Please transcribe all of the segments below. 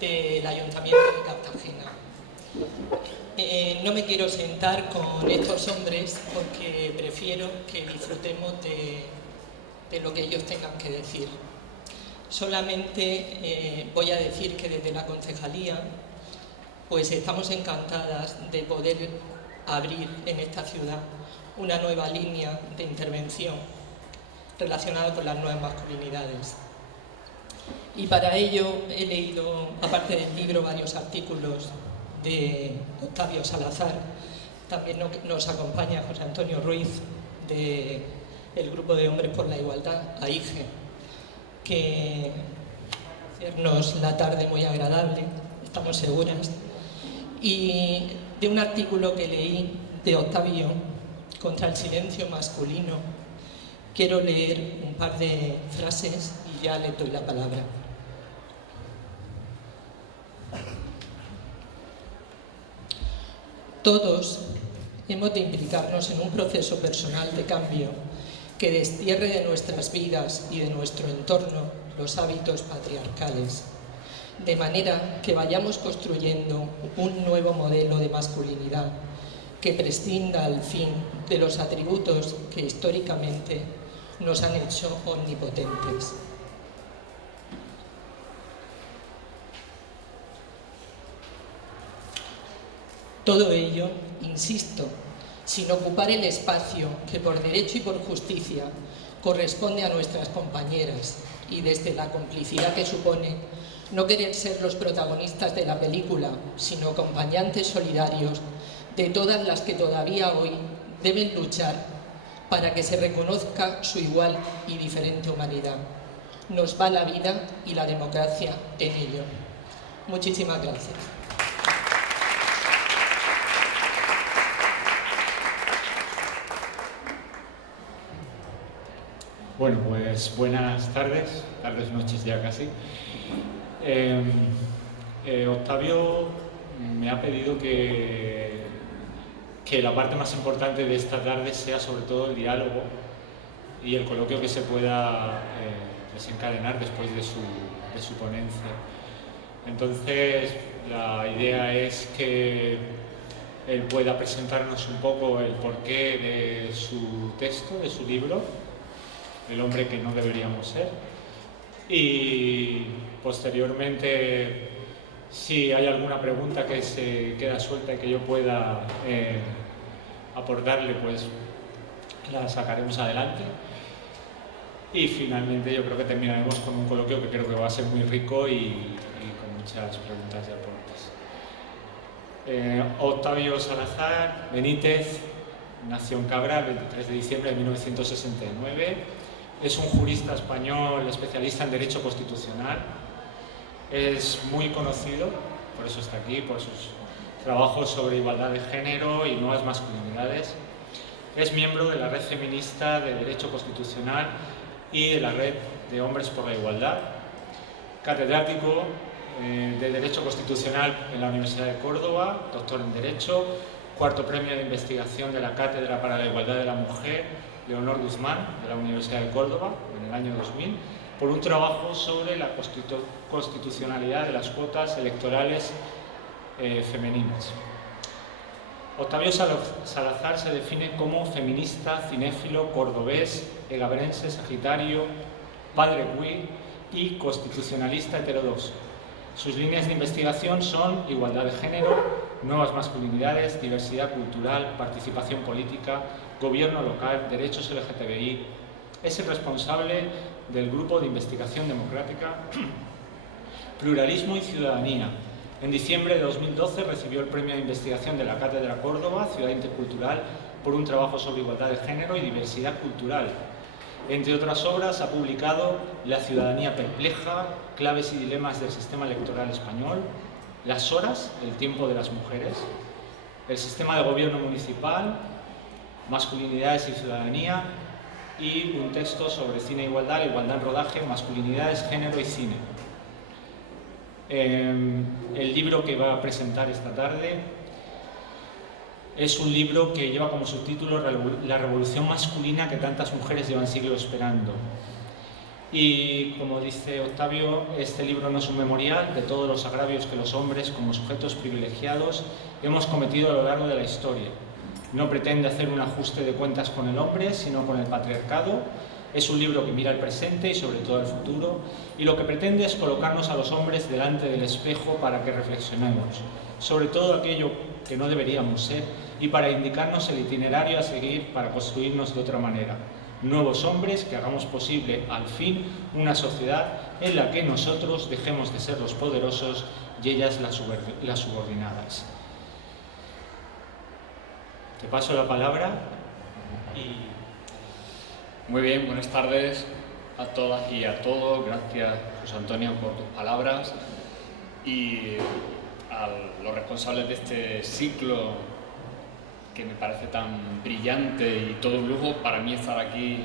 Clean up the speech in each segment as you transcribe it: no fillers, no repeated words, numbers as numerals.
del Ayuntamiento de Cartagena. No me quiero sentar con estos hombres porque prefiero que disfrutemos de lo que ellos tengan que decir. Solamente voy a decir que desde la concejalía pues estamos encantadas de poder abrir en esta ciudad una nueva línea de intervención relacionada con las nuevas masculinidades. Y para ello he leído, aparte del libro, varios artículos de Octavio Salazar. También nos acompaña José Antonio Ruiz, del Grupo de Hombres por la Igualdad, AIGE, que va a hacernos la tarde muy agradable, estamos seguras. Y de un artículo que leí de Octavio contra el silencio masculino, quiero leer un par de frases y ya le doy la palabra. Todos hemos de implicarnos en un proceso personal de cambio que destierre de nuestras vidas y de nuestro entorno los hábitos patriarcales, de manera que vayamos construyendo un nuevo modelo de masculinidad que prescinda al fin de los atributos que históricamente nos han hecho omnipotentes. Todo ello, insisto, sin ocupar el espacio que por derecho y por justicia corresponde a nuestras compañeras y desde la complicidad que supone no querer ser los protagonistas de la película, sino acompañantes solidarios de todas las que todavía hoy deben luchar para que se reconozca su igual y diferente humanidad. Nos va la vida y la democracia en ello. Muchísimas gracias. Bueno, pues buenas tardes, noches ya casi. Octavio me ha pedido que la parte más importante de esta tarde sea sobre todo el diálogo y el coloquio que se pueda desencadenar después de su ponencia. Entonces, la idea es que él pueda presentarnos un poco el porqué de su texto, de su libro, El hombre que no deberíamos ser, y posteriormente, si hay alguna pregunta que se queda suelta y que yo pueda aportarle, pues la sacaremos adelante. Y finalmente yo creo que terminaremos con un coloquio que creo que va a ser muy rico y con muchas preguntas y aportes. Octavio Salazar Benítez nació en Cabra el 23 de diciembre de 1969. Es un jurista español especialista en Derecho Constitucional. Es muy conocido, por eso está aquí, por sus trabajos sobre igualdad de género y nuevas masculinidades. Es miembro de la Red Feminista de Derecho Constitucional y de la Red de Hombres por la Igualdad. Catedrático de Derecho Constitucional en la Universidad de Córdoba, doctor en Derecho, cuarto premio de investigación de la Cátedra para la Igualdad de la Mujer Leonor Guzmán, de la Universidad de Córdoba, en el año 2000, por un trabajo sobre la constitucionalidad de las cuotas electorales femeninas. Octavio Salazar se define como feminista, cinéfilo, cordobés, egabrense, sagitario, padre queer y constitucionalista heterodoxo. Sus líneas de investigación son igualdad de género, nuevas masculinidades, diversidad cultural, participación política, gobierno local, derechos LGTBI. Es el responsable del Grupo de Investigación Democrática, Pluralismo y Ciudadanía. En diciembre de 2012 recibió el Premio de Investigación de la Cátedra Córdoba, Ciudad Intercultural, por un trabajo sobre igualdad de género y diversidad cultural. Entre otras obras ha publicado La ciudadanía perpleja, Claves y dilemas del sistema electoral español, Las horas, el tiempo de las mujeres, El sistema de gobierno municipal, Masculinidades y ciudadanía, y un texto sobre cine e igualdad, igualdad en rodaje, masculinidades, género y cine. El libro que va a presentar esta tarde es un libro que lleva como subtítulo La revolución masculina que tantas mujeres llevan siglos esperando. Y como dice Octavio, este libro no es un memorial de todos los agravios que los hombres, como sujetos privilegiados, hemos cometido a lo largo de la historia. No pretende hacer un ajuste de cuentas con el hombre, sino con el patriarcado. Es un libro que mira el presente y sobre todo el futuro, y lo que pretende es colocarnos a los hombres delante del espejo para que reflexionemos sobre todo aquello que no deberíamos ser y para indicarnos el itinerario a seguir para construirnos de otra manera. Nuevos hombres que hagamos posible, al fin, una sociedad en la que nosotros dejemos de ser los poderosos y ellas las subordinadas. Te paso la palabra y... Muy bien, buenas tardes a todas y a todos. Gracias, José Antonio, por tus palabras. Y a los responsables de este ciclo, que me parece tan brillante y todo un lujo para mí estar aquí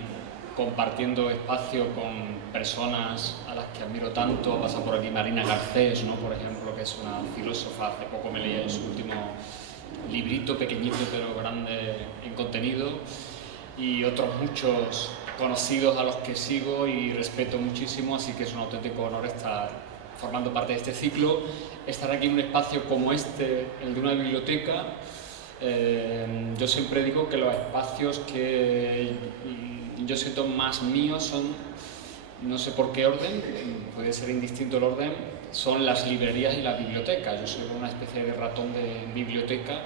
compartiendo espacio con personas a las que admiro tanto. Pasa por aquí Marina Garcés, ¿no?, por ejemplo, que es una filósofa. Hace poco me leía en su último librito, pequeñito pero grande en contenido, y otros muchos conocidos a los que sigo y respeto muchísimo, así que es un auténtico honor estar formando parte de este ciclo, estar aquí en un espacio como este, el de una biblioteca. Yo siempre digo que los espacios que yo siento más míos son, no sé por qué orden, puede ser indistinto el orden, son las librerías y las bibliotecas. Yo soy una especie de ratón de biblioteca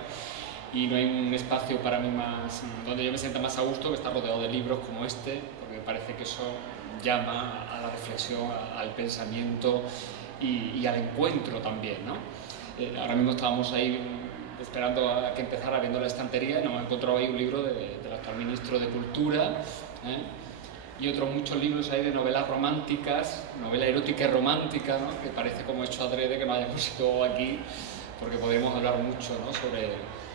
y no hay un espacio para mí más donde yo me sienta más a gusto que estar rodeado de libros como este, porque me parece que eso llama a la reflexión, al pensamiento y al encuentro también, ¿no? Ahora mismo estábamos ahí esperando a que empezara, viendo la estantería, y nos hemos encontrado ahí un libro del actual ministro de Cultura, y otros muchos libros ahí de novelas románticas, novela erótica y romántica, ¿no?, que parece como hecho adrede que nos hayamos situado aquí, porque podríamos hablar mucho, ¿no?, sobre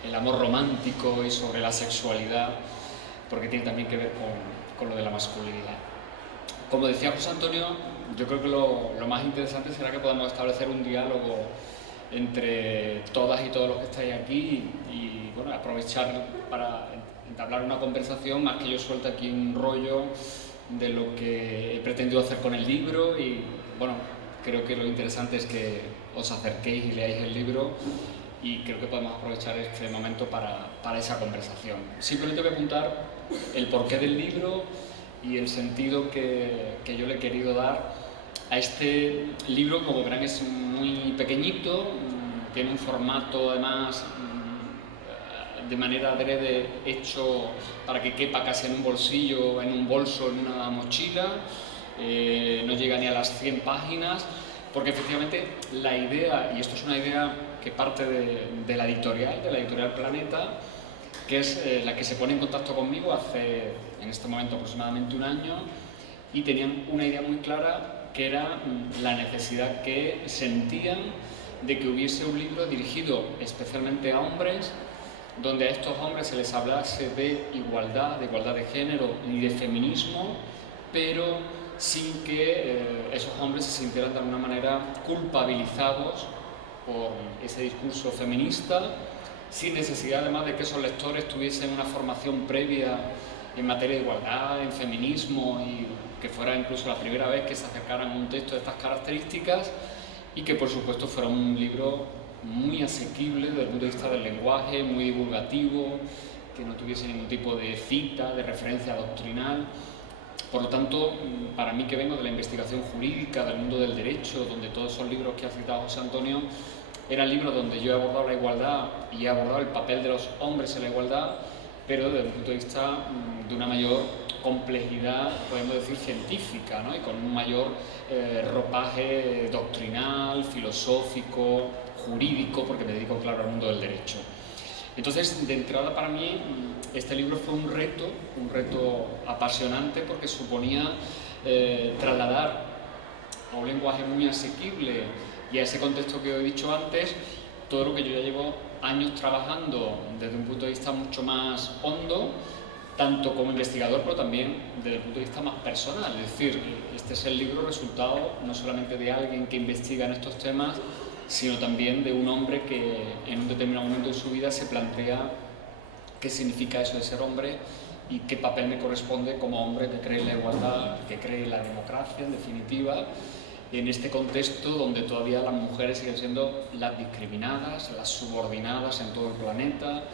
el amor romántico y sobre la sexualidad, porque tiene también que ver con lo de la masculinidad. Como decía José Antonio, yo creo que lo más interesante será que podamos establecer un diálogo entre todas y todos los que estáis aquí y bueno, aprovechar para entablar una conversación, más que yo suelte aquí un rollo de lo que he pretendido hacer con el libro. Y bueno, creo que lo interesante es que os acerquéis y leáis el libro, y creo que podemos aprovechar este momento para esa conversación. Simplemente voy a apuntar el porqué del libro y el sentido que yo le he querido dar a este libro. Como verán, es muy pequeñito, tiene un formato además de manera adrede hecho para que quepa casi en un bolsillo, en un bolso, en una mochila. No llega ni a las 100 páginas, porque efectivamente la idea, y esto es una idea que parte de la editorial Planeta, que es la que se pone en contacto conmigo hace, en este momento, aproximadamente un año, y tenían una idea muy clara, que era la necesidad que sentían de que hubiese un libro dirigido especialmente a hombres, donde a estos hombres se les hablase de igualdad de género y de feminismo, pero sin que esos hombres se sintieran de alguna manera culpabilizados por ese discurso feminista, sin necesidad además de que esos lectores tuviesen una formación previa en materia de igualdad, en feminismo, y que fuera incluso la primera vez que se acercaran a un texto de estas características, y que por supuesto fuera un libro muy asequible desde el punto de vista del lenguaje, muy divulgativo, que no tuviese ningún tipo de cita, de referencia doctrinal. Por lo tanto, para mí, que vengo de la investigación jurídica, del mundo del derecho, donde todos esos libros que ha citado José Antonio eran libros donde yo he abordado la igualdad y he abordado el papel de los hombres en la igualdad, pero desde el punto de vista de una mayor complejidad, podemos decir, científica, ¿no?, y con un mayor ropaje doctrinal, filosófico, jurídico, porque me dedico, claro, al mundo del derecho. Entonces, de entrada, para mí, este libro fue un reto apasionante, porque suponía trasladar a un lenguaje muy asequible y a ese contexto que os he dicho antes, todo lo que yo ya llevo años trabajando desde un punto de vista mucho más hondo, tanto como investigador, pero también desde el punto de vista más personal. Es decir, este es el libro resultado no solamente de alguien que investiga en estos temas, sino también de un hombre que en un determinado momento de su vida se plantea qué significa eso de ser hombre y qué papel me corresponde como hombre que cree en la igualdad, que cree en la democracia, en definitiva, en este contexto donde todavía las mujeres siguen siendo las discriminadas, las subordinadas en todo el planeta,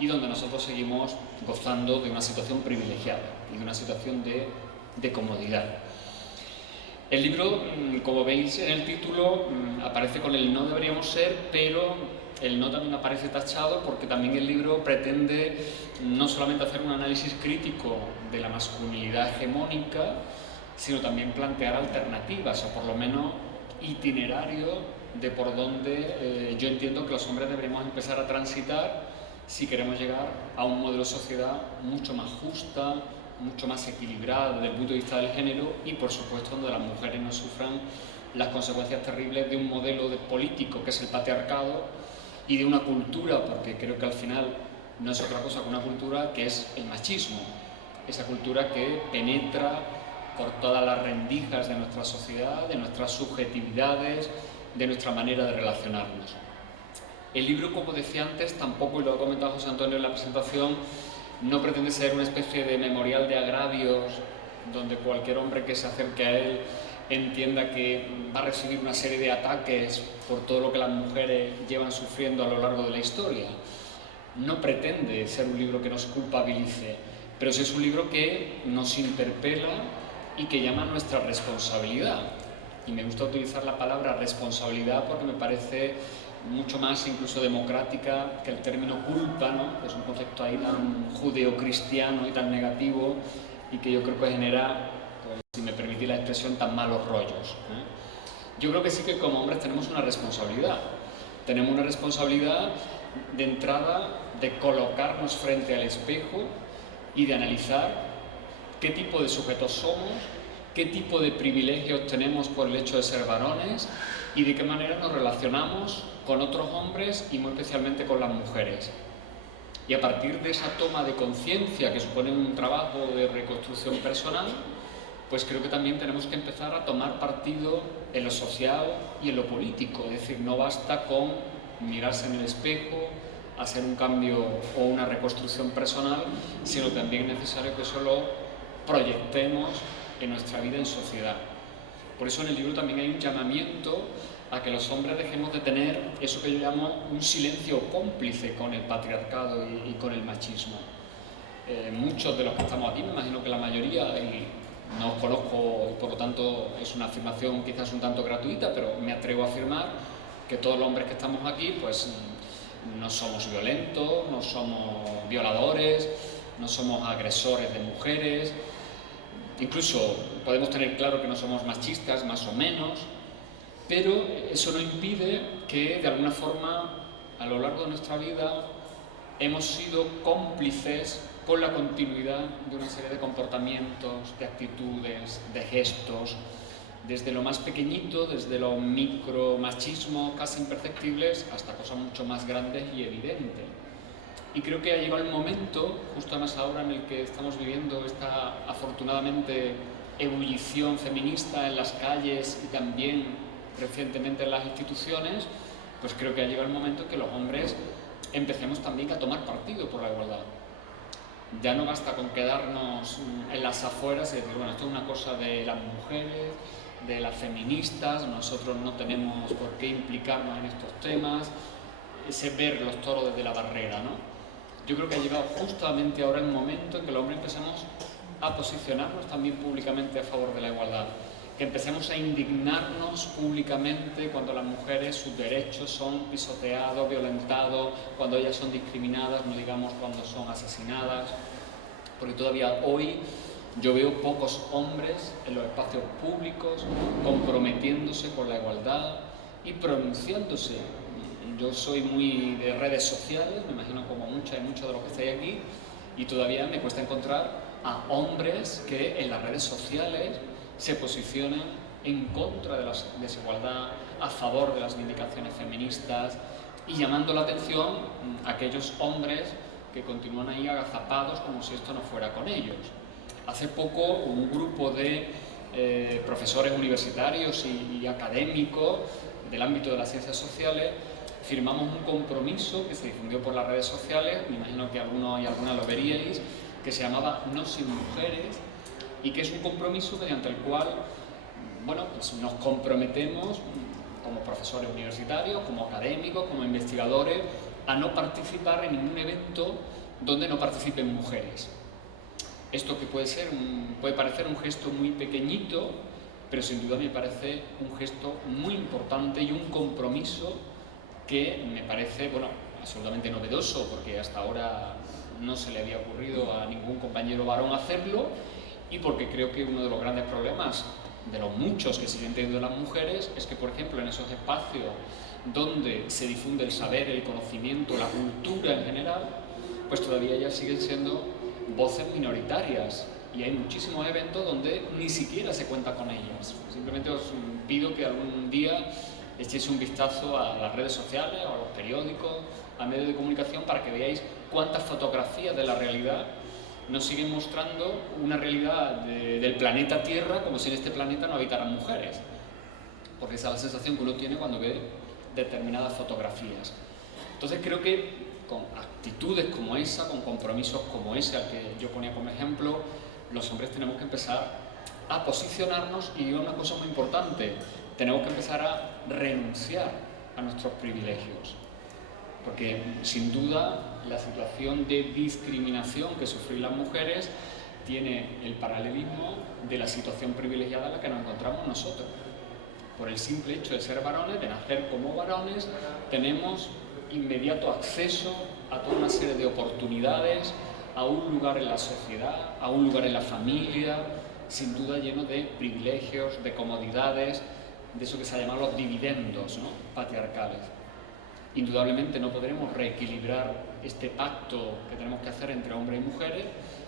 y donde nosotros seguimos gozando de una situación privilegiada y de una situación de comodidad. El libro, como veis en el título, aparece con el no deberíamos ser, pero el no también aparece tachado porque también el libro pretende no solamente hacer un análisis crítico de la masculinidad hegemónica, sino también plantear alternativas, o por lo menos itinerarios de por donde yo entiendo que los hombres deberíamos empezar a transitar si queremos llegar a un modelo de sociedad mucho más justa, mucho más equilibrada desde el punto de vista del género y, por supuesto, donde las mujeres no sufran las consecuencias terribles de un modelo político que es el patriarcado y de una cultura, porque creo que al final no es otra cosa que una cultura que es el machismo, esa cultura que penetra por todas las rendijas de nuestra sociedad, de nuestras subjetividades, de nuestra manera de relacionarnos. El libro, como decía antes, tampoco, y lo ha comentado José Antonio en la presentación, no pretende ser una especie de memorial de agravios donde cualquier hombre que se acerque a él entienda que va a recibir una serie de ataques por todo lo que las mujeres llevan sufriendo a lo largo de la historia. No pretende ser un libro que nos culpabilice, pero sí es un libro que nos interpela y que llama a nuestra responsabilidad. Y me gusta utilizar la palabra responsabilidad porque me parece mucho más incluso democrática que el término culpa, ¿no? Que es un concepto ahí tan judeocristiano y tan negativo y que yo creo que genera, pues, si me permitís la expresión, tan malos rollos, ¿eh? Yo creo que sí que como hombres tenemos una responsabilidad. Tenemos una responsabilidad de entrada de colocarnos frente al espejo y de analizar qué tipo de sujetos somos, qué tipo de privilegios tenemos por el hecho de ser varones y de qué manera nos relacionamos con otros hombres y muy especialmente con las mujeres. Y a partir de esa toma de conciencia que supone un trabajo de reconstrucción personal, pues creo que también tenemos que empezar a tomar partido en lo social y en lo político. Es decir, no basta con mirarse en el espejo, hacer un cambio o una reconstrucción personal, sino también es necesario que eso lo proyectemos en nuestra vida en sociedad. Por eso en el libro también hay un llamamiento a que los hombres dejemos de tener eso que yo llamo un silencio cómplice con el patriarcado y con el machismo. Muchos de los que estamos aquí, me imagino que la mayoría, y no os conozco y por lo tanto es una afirmación quizás un tanto gratuita, pero me atrevo a afirmar que todos los hombres que estamos aquí pues no somos violentos, no somos violadores, no somos agresores de mujeres. Incluso podemos tener claro que no somos machistas, más o menos, pero eso no impide que de alguna forma a lo largo de nuestra vida hemos sido cómplices con la continuidad de una serie de comportamientos, de actitudes, de gestos, desde lo más pequeñito, desde los micromachismos casi imperceptibles hasta cosas mucho más grandes y evidentes. Y creo que ha llegado el momento, justo además ahora en el que estamos viviendo esta afortunadamente ebullición feminista en las calles y también recientemente en las instituciones, pues creo que ha llegado el momento en que los hombres empecemos también a tomar partido por la igualdad. Ya no basta con quedarnos en las afueras y decir, bueno, esto es una cosa de las mujeres, de las feministas, nosotros no tenemos por qué implicarnos en estos temas, ese ver los toros desde la barrera, ¿no? Yo creo que ha llegado justamente ahora el momento en que los hombres empezamos a posicionarnos también públicamente a favor de la igualdad, que empecemos a indignarnos públicamente cuando las mujeres, sus derechos son pisoteados, violentados, cuando ellas son discriminadas, no digamos cuando son asesinadas, porque todavía hoy yo veo pocos hombres en los espacios públicos comprometiéndose con la igualdad y pronunciándose. Yo soy muy de redes sociales, me imagino como muchas y muchos de los que estáis aquí, y todavía me cuesta encontrar a hombres que en las redes sociales se posicionen en contra de la desigualdad, a favor de las vindicaciones feministas y llamando la atención a aquellos hombres que continúan ahí agazapados como si esto no fuera con ellos. Hace poco un grupo de profesores universitarios y académicos del ámbito de las ciencias sociales firmamos un compromiso que se difundió por las redes sociales, me imagino que algunos y algunas lo veríais, que se llamaba No sin mujeres y que es un compromiso mediante el cual, bueno, pues nos comprometemos como profesores universitarios, como académicos, como investigadores, a no participar en ningún evento donde no participen mujeres. Esto que puede parecer un gesto muy pequeñito, pero sin duda me parece un gesto muy importante y un compromiso que me parece, bueno, absolutamente novedoso, porque hasta ahora no se le había ocurrido a ningún compañero varón hacerlo, y porque creo que uno de los grandes problemas, de los muchos que siguen teniendo las mujeres, es que, por ejemplo, en esos espacios donde se difunde el saber, el conocimiento, la cultura en general, pues todavía ellas siguen siendo voces minoritarias, y hay muchísimos eventos donde ni siquiera se cuenta con ellas. Simplemente os pido que algún día echéis un vistazo a las redes sociales, a los periódicos, a medios de comunicación, para que veáis cuántas fotografías de la realidad nos siguen mostrando una realidad del planeta Tierra como si en este planeta no habitaran mujeres, porque esa es la sensación que uno tiene cuando ve determinadas fotografías. Entonces creo que con actitudes como esa, con compromisos como ese al que yo ponía como ejemplo, los hombres tenemos que empezar a posicionarnos, y una cosa muy importante, tenemos que empezar a renunciar a nuestros privilegios, porque sin duda la situación de discriminación que sufren las mujeres tiene el paralelismo de la situación privilegiada en la que nos encontramos nosotros. Por el simple hecho de ser varones, de nacer como varones, tenemos inmediato acceso a toda una serie de oportunidades, a un lugar en la sociedad, a un lugar en la familia, sin duda lleno de privilegios, de comodidades, de eso que se ha llamado los dividendos, ¿no?, patriarcales. Indudablemente no podremos reequilibrar este pacto que tenemos que hacer entre hombres y mujeres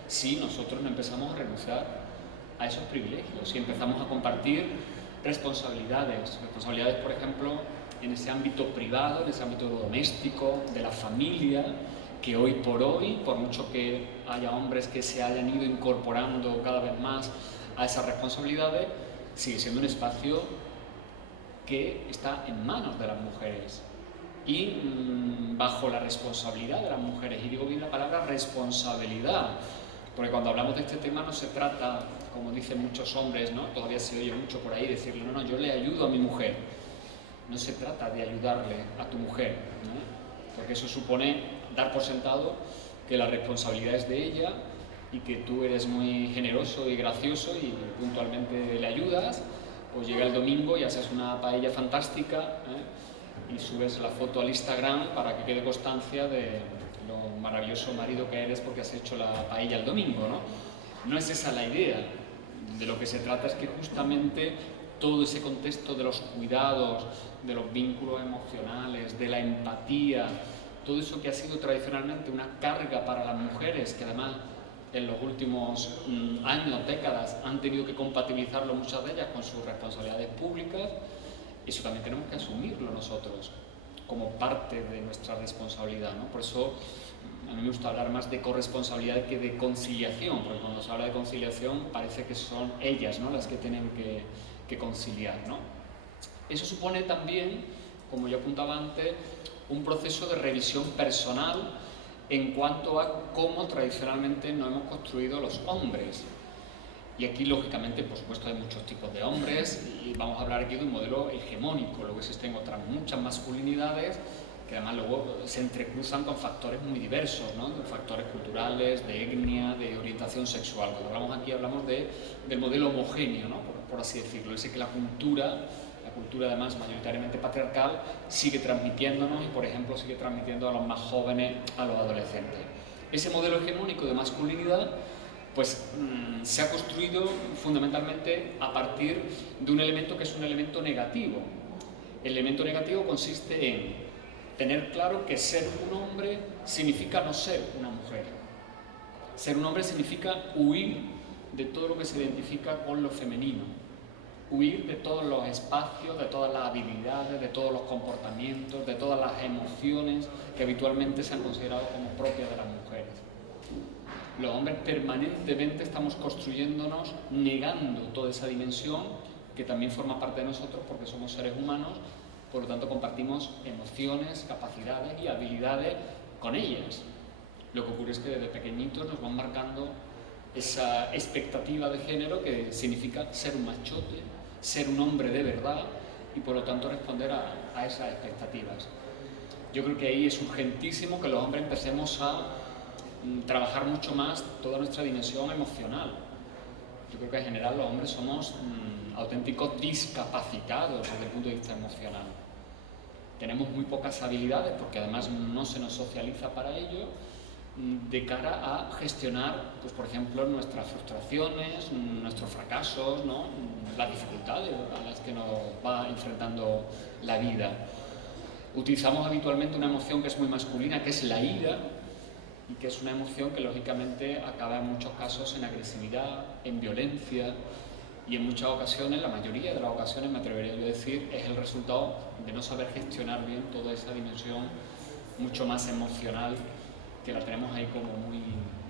si nosotros no empezamos a renunciar a esos privilegios, si empezamos a compartir responsabilidades, por ejemplo, en ese ámbito privado, en ese ámbito doméstico, de la familia, que hoy, por mucho que haya hombres que se hayan ido incorporando cada vez más a esas responsabilidades, sigue siendo un espacio que está en manos de las mujeres y bajo la responsabilidad de las mujeres. Y digo bien la palabra responsabilidad, porque cuando hablamos de este tema no se trata, como dicen muchos hombres, ¿no?, todavía se oye mucho por ahí decirle, no, yo le ayudo a mi mujer. No se trata de ayudarle a tu mujer, ¿no?, porque eso supone dar por sentado que la responsabilidad es de ella y que tú eres muy generoso y gracioso y puntualmente le ayudas, pues llega el domingo y haces una paella fantástica, y subes la foto al Instagram para que quede constancia de lo maravilloso marido que eres porque has hecho la paella el domingo, ¿no? No es esa la idea. De lo que se trata es que justamente todo ese contexto de los cuidados, de los vínculos emocionales, de la empatía, todo eso que ha sido tradicionalmente una carga para las mujeres, que además en los últimos años, décadas, han tenido que compatibilizarlo muchas de ellas con sus responsabilidades públicas, eso también tenemos que asumirlo nosotros como parte de nuestra responsabilidad, ¿no? Por eso a mí me gusta hablar más de corresponsabilidad que de conciliación, porque cuando se habla de conciliación parece que son ellas, ¿no?, las que tienen que conciliar, ¿no? Eso supone también, como yo apuntaba antes, un proceso de revisión personal en cuanto a cómo tradicionalmente nos hemos construido los hombres. Y aquí, lógicamente, por supuesto, hay muchos tipos de hombres y vamos a hablar aquí de un modelo hegemónico. Luego existen otras muchas masculinidades que además luego se entrecruzan con factores muy diversos, ¿no?, factores culturales, de etnia, de orientación sexual. Cuando hablamos aquí hablamos del modelo homogéneo, ¿no?, por así decirlo. Ese que la cultura además mayoritariamente patriarcal, sigue transmitiéndonos y, por ejemplo, sigue transmitiendo a los más jóvenes, a los adolescentes. Ese modelo hegemónico de masculinidad pues se ha construido fundamentalmente a partir de un elemento que es un elemento negativo. El elemento negativo consiste en tener claro que ser un hombre significa no ser una mujer. Ser un hombre significa huir de todo lo que se identifica con lo femenino, huir de todos los espacios, de todas las habilidades, de todos los comportamientos, de todas las emociones que habitualmente se han considerado como propias de las mujeres. Los hombres permanentemente estamos construyéndonos, negando toda esa dimensión que también forma parte de nosotros porque somos seres humanos, por lo tanto compartimos emociones, capacidades y habilidades con ellas. Lo que ocurre es que desde pequeñitos nos van marcando esa expectativa de género que significa ser un machote, ser un hombre de verdad y por lo tanto responder a esas expectativas. Yo creo que ahí es urgentísimo que los hombres empecemos a trabajar mucho más toda nuestra dimensión emocional. Yo creo que en general los hombres somos auténticos discapacitados desde el punto de vista emocional. Tenemos muy pocas habilidades, porque además no se nos socializa para ello, de cara a gestionar, pues por ejemplo, nuestras frustraciones, nuestros fracasos, ¿no? Las dificultades a las que nos va enfrentando la vida. Utilizamos habitualmente una emoción que es muy masculina, que es la ira, y que es una emoción que lógicamente acaba en muchos casos en agresividad, en violencia, y en muchas ocasiones, la mayoría de las ocasiones, me atrevería yo a decir, es el resultado de no saber gestionar bien toda esa dimensión mucho más emocional, que la tenemos ahí como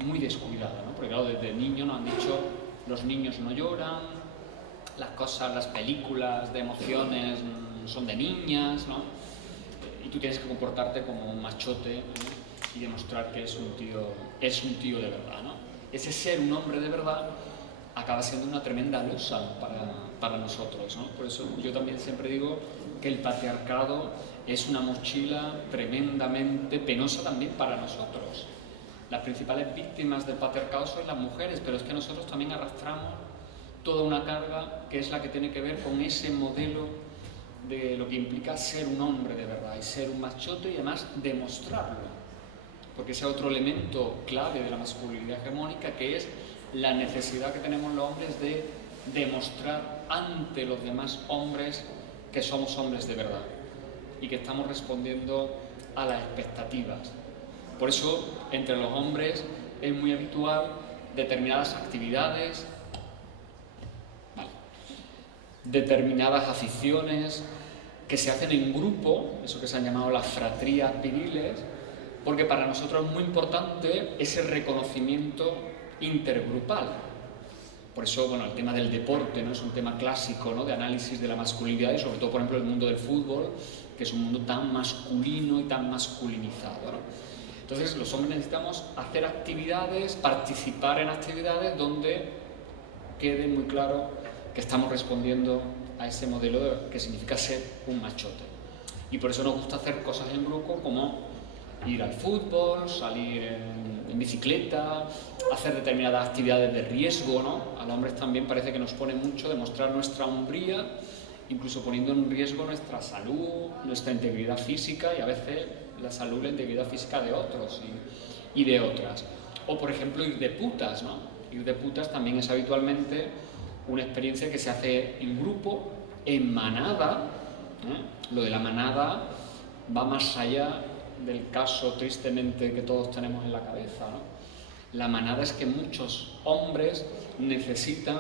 muy descuidada, ¿no? Porque claro, desde niño nos han dicho, los niños no lloran, las películas de emociones son de niñas, ¿no? Y tú tienes que comportarte como un machote, ¿no? Y demostrar que es un tío de verdad, ¿no? Ese ser un hombre de verdad acaba siendo una tremenda losa para nosotros, ¿no? Por eso yo también siempre digo que el patriarcado es una mochila tremendamente penosa también para nosotros. Las principales víctimas del patriarcado son las mujeres, pero es que nosotros también arrastramos toda una carga que es la que tiene que ver con ese modelo de lo que implica ser un hombre de verdad y ser un machote y además demostrarlo. Porque ese otro elemento clave de la masculinidad hegemónica, que es la necesidad que tenemos los hombres de demostrar ante los demás hombres que somos hombres de verdad y que estamos respondiendo a las expectativas. Por eso, entre los hombres es muy habitual determinadas actividades, determinadas aficiones que se hacen en grupo, eso que se han llamado las fratrías viriles, porque para nosotros es muy importante ese reconocimiento intergrupal. Por eso, bueno, el tema del deporte, ¿no? Es un tema clásico, ¿no? De análisis de la masculinidad y sobre todo, por ejemplo, el mundo del fútbol, que es un mundo tan masculino y tan masculinizado, ¿no? Entonces, los hombres necesitamos hacer actividades, participar en actividades donde quede muy claro que estamos respondiendo a ese modelo que significa ser un machote. Y por eso nos gusta hacer cosas en grupo como ir al fútbol, salir en bicicleta, hacer determinadas actividades de riesgo, ¿no? A los hombres también parece que nos pone mucho demostrar nuestra hombría, incluso poniendo en riesgo nuestra salud, nuestra integridad física y a veces la salud y la integridad física de otros y de otras. O por ejemplo ir de putas, ¿no? Ir de putas también es habitualmente una experiencia que se hace en grupo, en manada, ¿eh? Lo de la manada va más allá del caso tristemente que todos tenemos en la cabeza, ¿no? La manada es que muchos hombres necesitan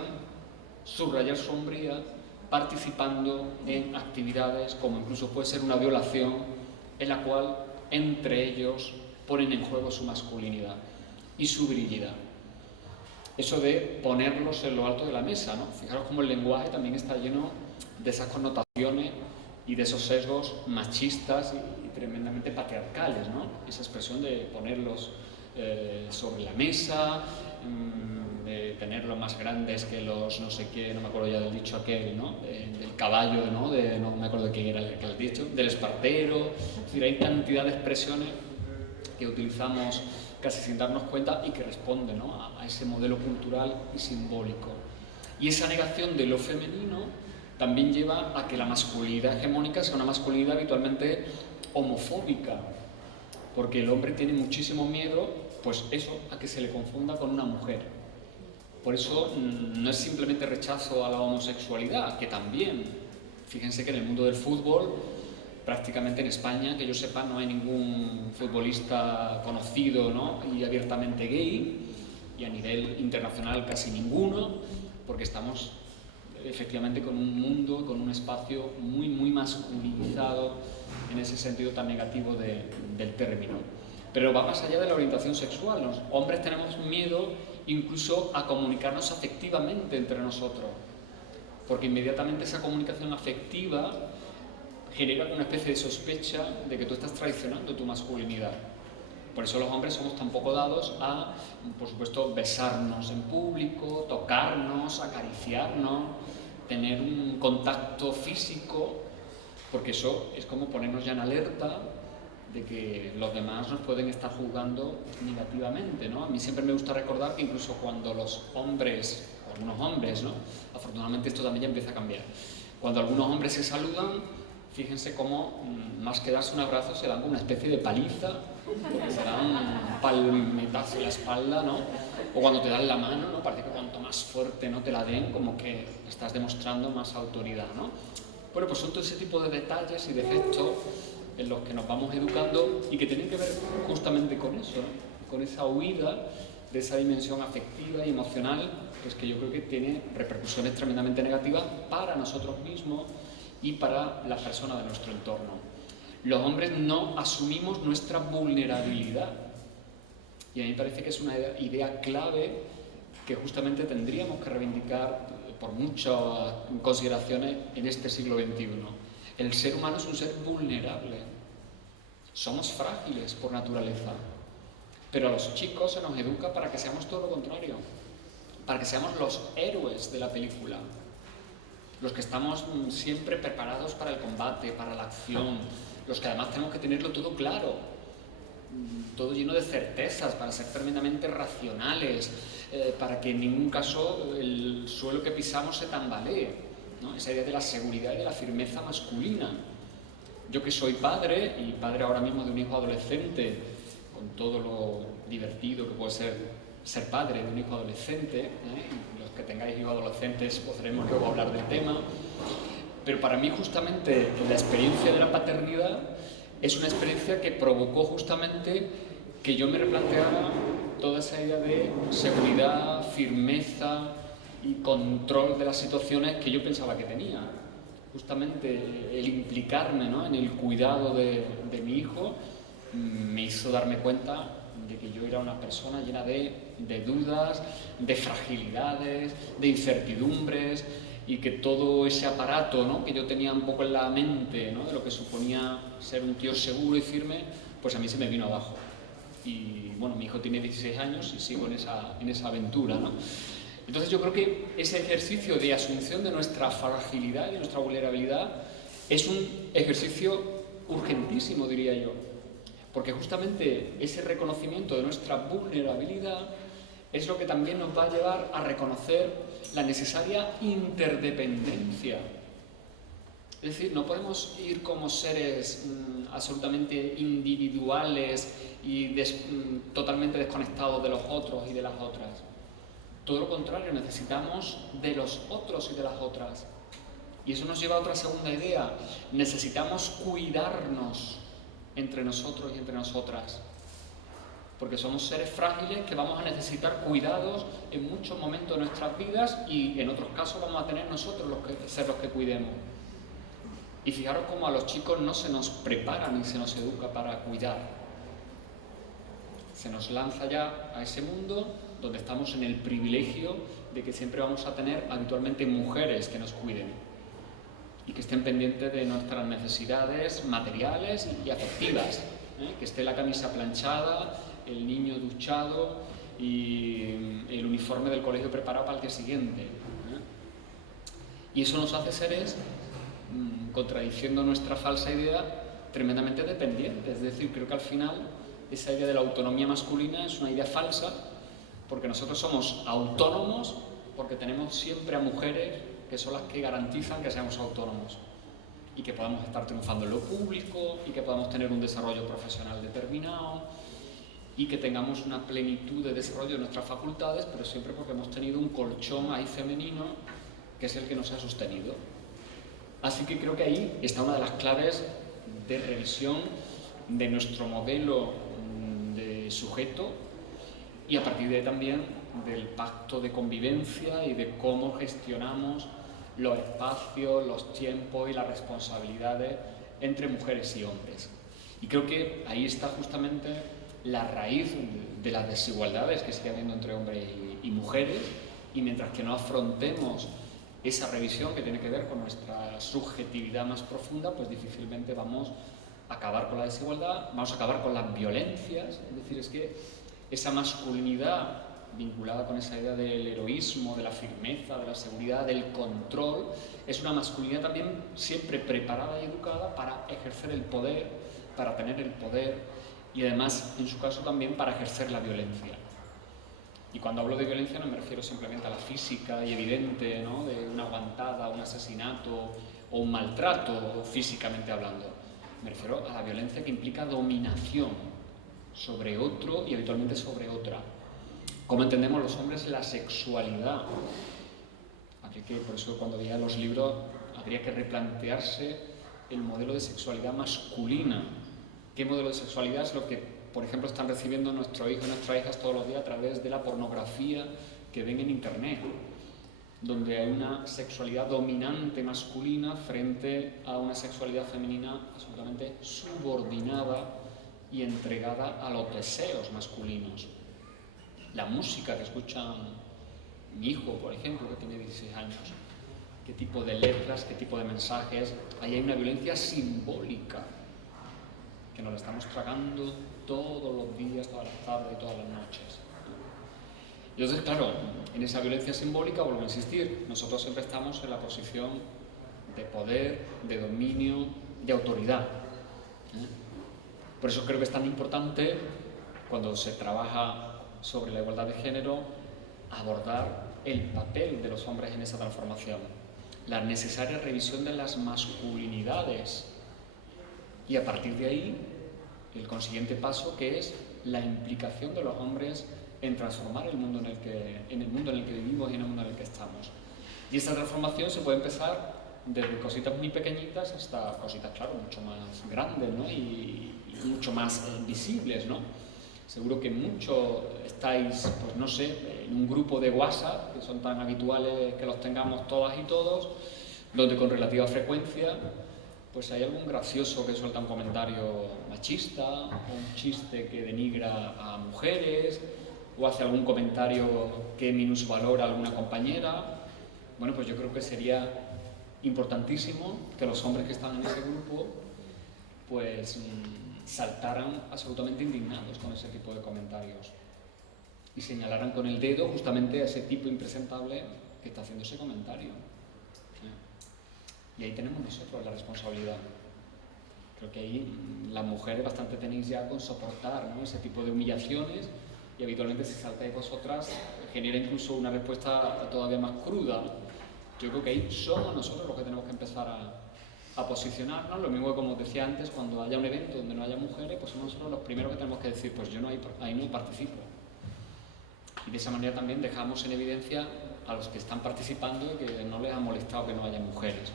subrayar su hombría participando en actividades como incluso puede ser una violación en la cual entre ellos ponen en juego su masculinidad y su virilidad. Eso de ponerlos en lo alto de la mesa, ¿no? Fijaros cómo el lenguaje también está lleno de esas connotaciones y de esos sesgos machistas y tremendamente patriarcales, ¿no? Esa expresión de ponerlos sobre la mesa, de tenerlos más grandes que los no sé qué, no me acuerdo ya del dicho aquel, ¿no? Del caballo, ¿no? No me acuerdo de quién era el dicho, del espartero. Es decir, hay cantidad de expresiones que utilizamos casi sin darnos cuenta y que responden, ¿no? a ese modelo cultural y simbólico. Y esa negación de lo femenino también lleva a que la masculinidad hegemónica sea una masculinidad habitualmente homofóbica, porque el hombre tiene muchísimo miedo, pues eso, a que se le confunda con una mujer. Por eso no es simplemente rechazo a la homosexualidad, que también, fíjense que en el mundo del fútbol, prácticamente en España, que yo sepa, no hay ningún futbolista conocido, ¿no? Y abiertamente gay, y a nivel internacional casi ninguno, porque estamos efectivamente con un mundo, con un espacio muy masculinizado en ese sentido tan negativo del término. Pero va más allá de la orientación sexual. Los hombres tenemos miedo incluso a comunicarnos afectivamente entre nosotros, porque inmediatamente esa comunicación afectiva genera una especie de sospecha de que tú estás traicionando tu masculinidad. Por eso los hombres somos tan poco dados a, por supuesto, besarnos en público, tocarnos, acariciarnos, tener un contacto físico, porque eso es como ponernos ya en alerta de que los demás nos pueden estar juzgando negativamente, ¿no? A mí siempre me gusta recordar que incluso cuando los hombres, algunos hombres, ¿no? Afortunadamente esto también ya empieza a cambiar. Cuando algunos hombres se saludan, fíjense cómo más que darse un abrazo se dan como una especie de paliza, se dan un palmetazo en la espalda, ¿no? O cuando te dan la mano, ¿no? Parece que cuanto más fuerte no te la den, como que estás demostrando más autoridad, ¿no? Bueno, pues son todo ese tipo de detalles y de gestos en los que nos vamos educando y que tienen que ver justamente con eso, ¿no? Con esa huida de esa dimensión afectiva y emocional, pues que yo creo que tiene repercusiones tremendamente negativas para nosotros mismos y para las personas de nuestro entorno. Los hombres no asumimos nuestra vulnerabilidad y a mí me parece que es una idea clave que justamente tendríamos que reivindicar por muchas consideraciones en este siglo XXI. El ser humano es un ser vulnerable. Somos frágiles por naturaleza. Pero a los chicos se nos educa para que seamos todo lo contrario. Para que seamos los héroes de la película. Los que estamos siempre preparados para el combate, para la acción. Los que además tenemos que tenerlo todo claro. Todo lleno de certezas, para ser tremendamente racionales. Para que en ningún caso el suelo que pisamos se tambalee, ¿no? Esa idea de la seguridad y de la firmeza masculina. Yo que soy padre, y padre ahora mismo de un hijo adolescente, con todo lo divertido que puede ser padre de un hijo adolescente, los que tengáis hijos adolescentes podremos luego hablar del tema, pero para mí justamente la experiencia de la paternidad es una experiencia que provocó justamente que yo me replanteara toda esa idea de seguridad, firmeza y control de las situaciones que yo pensaba que tenía. Justamente el implicarme, ¿no?, en el cuidado de mi hijo me hizo darme cuenta de que yo era una persona llena de dudas, de fragilidades, de incertidumbres, y que todo ese aparato, ¿no?, que yo tenía un poco en la mente, ¿no?, de lo que suponía ser un tío seguro y firme, pues a mí se me vino abajo. Y bueno, mi hijo tiene 16 años y sigo en esa aventura, ¿no? Entonces yo creo que ese ejercicio de asunción de nuestra fragilidad y de nuestra vulnerabilidad es un ejercicio urgentísimo, diría yo, porque justamente ese reconocimiento de nuestra vulnerabilidad es lo que también nos va a llevar a reconocer la necesaria interdependencia. Es decir, no podemos ir como seres absolutamente individuales y totalmente desconectados de los otros y de las otras. Todo lo contrario, necesitamos de los otros y de las otras. Y eso nos lleva a otra segunda idea. Necesitamos cuidarnos entre nosotros y entre nosotras. Porque somos seres frágiles que vamos a necesitar cuidados en muchos momentos de nuestras vidas y en otros casos vamos a tener nosotros ser los que cuidemos. Y fijaros cómo a los chicos no se nos prepara ni se nos educa para cuidar. Se nos lanza ya a ese mundo donde estamos en el privilegio de que siempre vamos a tener habitualmente mujeres que nos cuiden y que estén pendientes de nuestras necesidades materiales y afectivas, que esté la camisa planchada, el niño duchado y el uniforme del colegio preparado para el día siguiente. Y eso nos hace seres, contradiciendo nuestra falsa idea, tremendamente dependientes. Es decir, creo que al final esa idea de la autonomía masculina es una idea falsa, porque nosotros somos autónomos porque tenemos siempre a mujeres que son las que garantizan que seamos autónomos y que podamos estar triunfando en lo público y que podamos tener un desarrollo profesional determinado y que tengamos una plenitud de desarrollo de nuestras facultades, pero siempre porque hemos tenido un colchón ahí femenino que es el que nos ha sostenido. Así que creo que ahí está una de las claves de revisión de nuestro modelo de sujeto y a partir de ahí también del pacto de convivencia y de cómo gestionamos los espacios, los tiempos y las responsabilidades entre mujeres y hombres. Y creo que ahí está justamente la raíz de las desigualdades que sigue habiendo entre hombres y mujeres, y mientras que no afrontemos esa revisión que tiene que ver con nuestra subjetividad más profunda, pues difícilmente vamos acabar con la desigualdad, vamos a acabar con las violencias. Es decir, es que esa masculinidad vinculada con esa idea del heroísmo, de la firmeza, de la seguridad, del control, es una masculinidad también siempre preparada y educada para ejercer el poder, para tener el poder y además, en su caso, también para ejercer la violencia. Y cuando hablo de violencia no me refiero simplemente a la física y evidente, ¿no?, de una aguantada, un asesinato o un maltrato físicamente hablando. Me refiero a la violencia que implica dominación sobre otro y habitualmente sobre otra. ¿Cómo entendemos los hombres la sexualidad? Por eso cuando veía los libros habría que replantearse el modelo de sexualidad masculina. ¿Qué modelo de sexualidad es lo que, por ejemplo, están recibiendo nuestros hijos y nuestras hijas todos los días a través de la pornografía que ven en Internet? Donde hay una sexualidad dominante masculina frente a una sexualidad femenina absolutamente subordinada y entregada a los deseos masculinos. La música que escucha mi hijo, por ejemplo, que tiene 16 años, qué tipo de letras, qué tipo de mensajes. Ahí hay una violencia simbólica que nos la estamos tragando todos los días, todas las tardes y todas las noches. Y entonces, claro, en esa violencia simbólica, vuelvo a insistir, nosotros siempre estamos en la posición de poder, de dominio, de autoridad. Por eso creo que es tan importante, cuando se trabaja sobre la igualdad de género, abordar el papel de los hombres en esa transformación, la necesaria revisión de las masculinidades y a partir de ahí el consiguiente paso, que es la implicación de los hombres en transformar el mundo en el mundo en el que vivimos y en el mundo en el que estamos. Y esta transformación se puede empezar desde cositas muy pequeñitas hasta cositas, claro, mucho más grandes, ¿no?, y mucho más visibles, ¿no? Seguro que muchos estáis, pues no sé, en un grupo de WhatsApp, que son tan habituales que los tengamos todas y todos, donde con relativa frecuencia pues hay algún gracioso que suelta un comentario machista, o un chiste que denigra a mujeres, o hace algún comentario que minusvalora a alguna compañera. Bueno, pues yo creo que sería importantísimo que los hombres que están en ese grupo pues saltaran absolutamente indignados con ese tipo de comentarios y señalaran con el dedo justamente a ese tipo impresentable que está haciendo ese comentario. Y ahí tenemos nosotros la responsabilidad. Creo que ahí las mujeres bastante tenéis ya con soportar, ¿no?, ese tipo de humillaciones, y habitualmente si saltáis vosotras genera incluso una respuesta todavía más cruda. Yo creo que ahí somos nosotros los que tenemos que empezar a posicionarnos. Lo mismo que, como os decía antes, cuando haya un evento donde no haya mujeres, pues somos nosotros los primeros que tenemos que decir, pues yo ahí no participo. Y de esa manera también dejamos en evidencia a los que están participando y que no les ha molestado que no haya mujeres.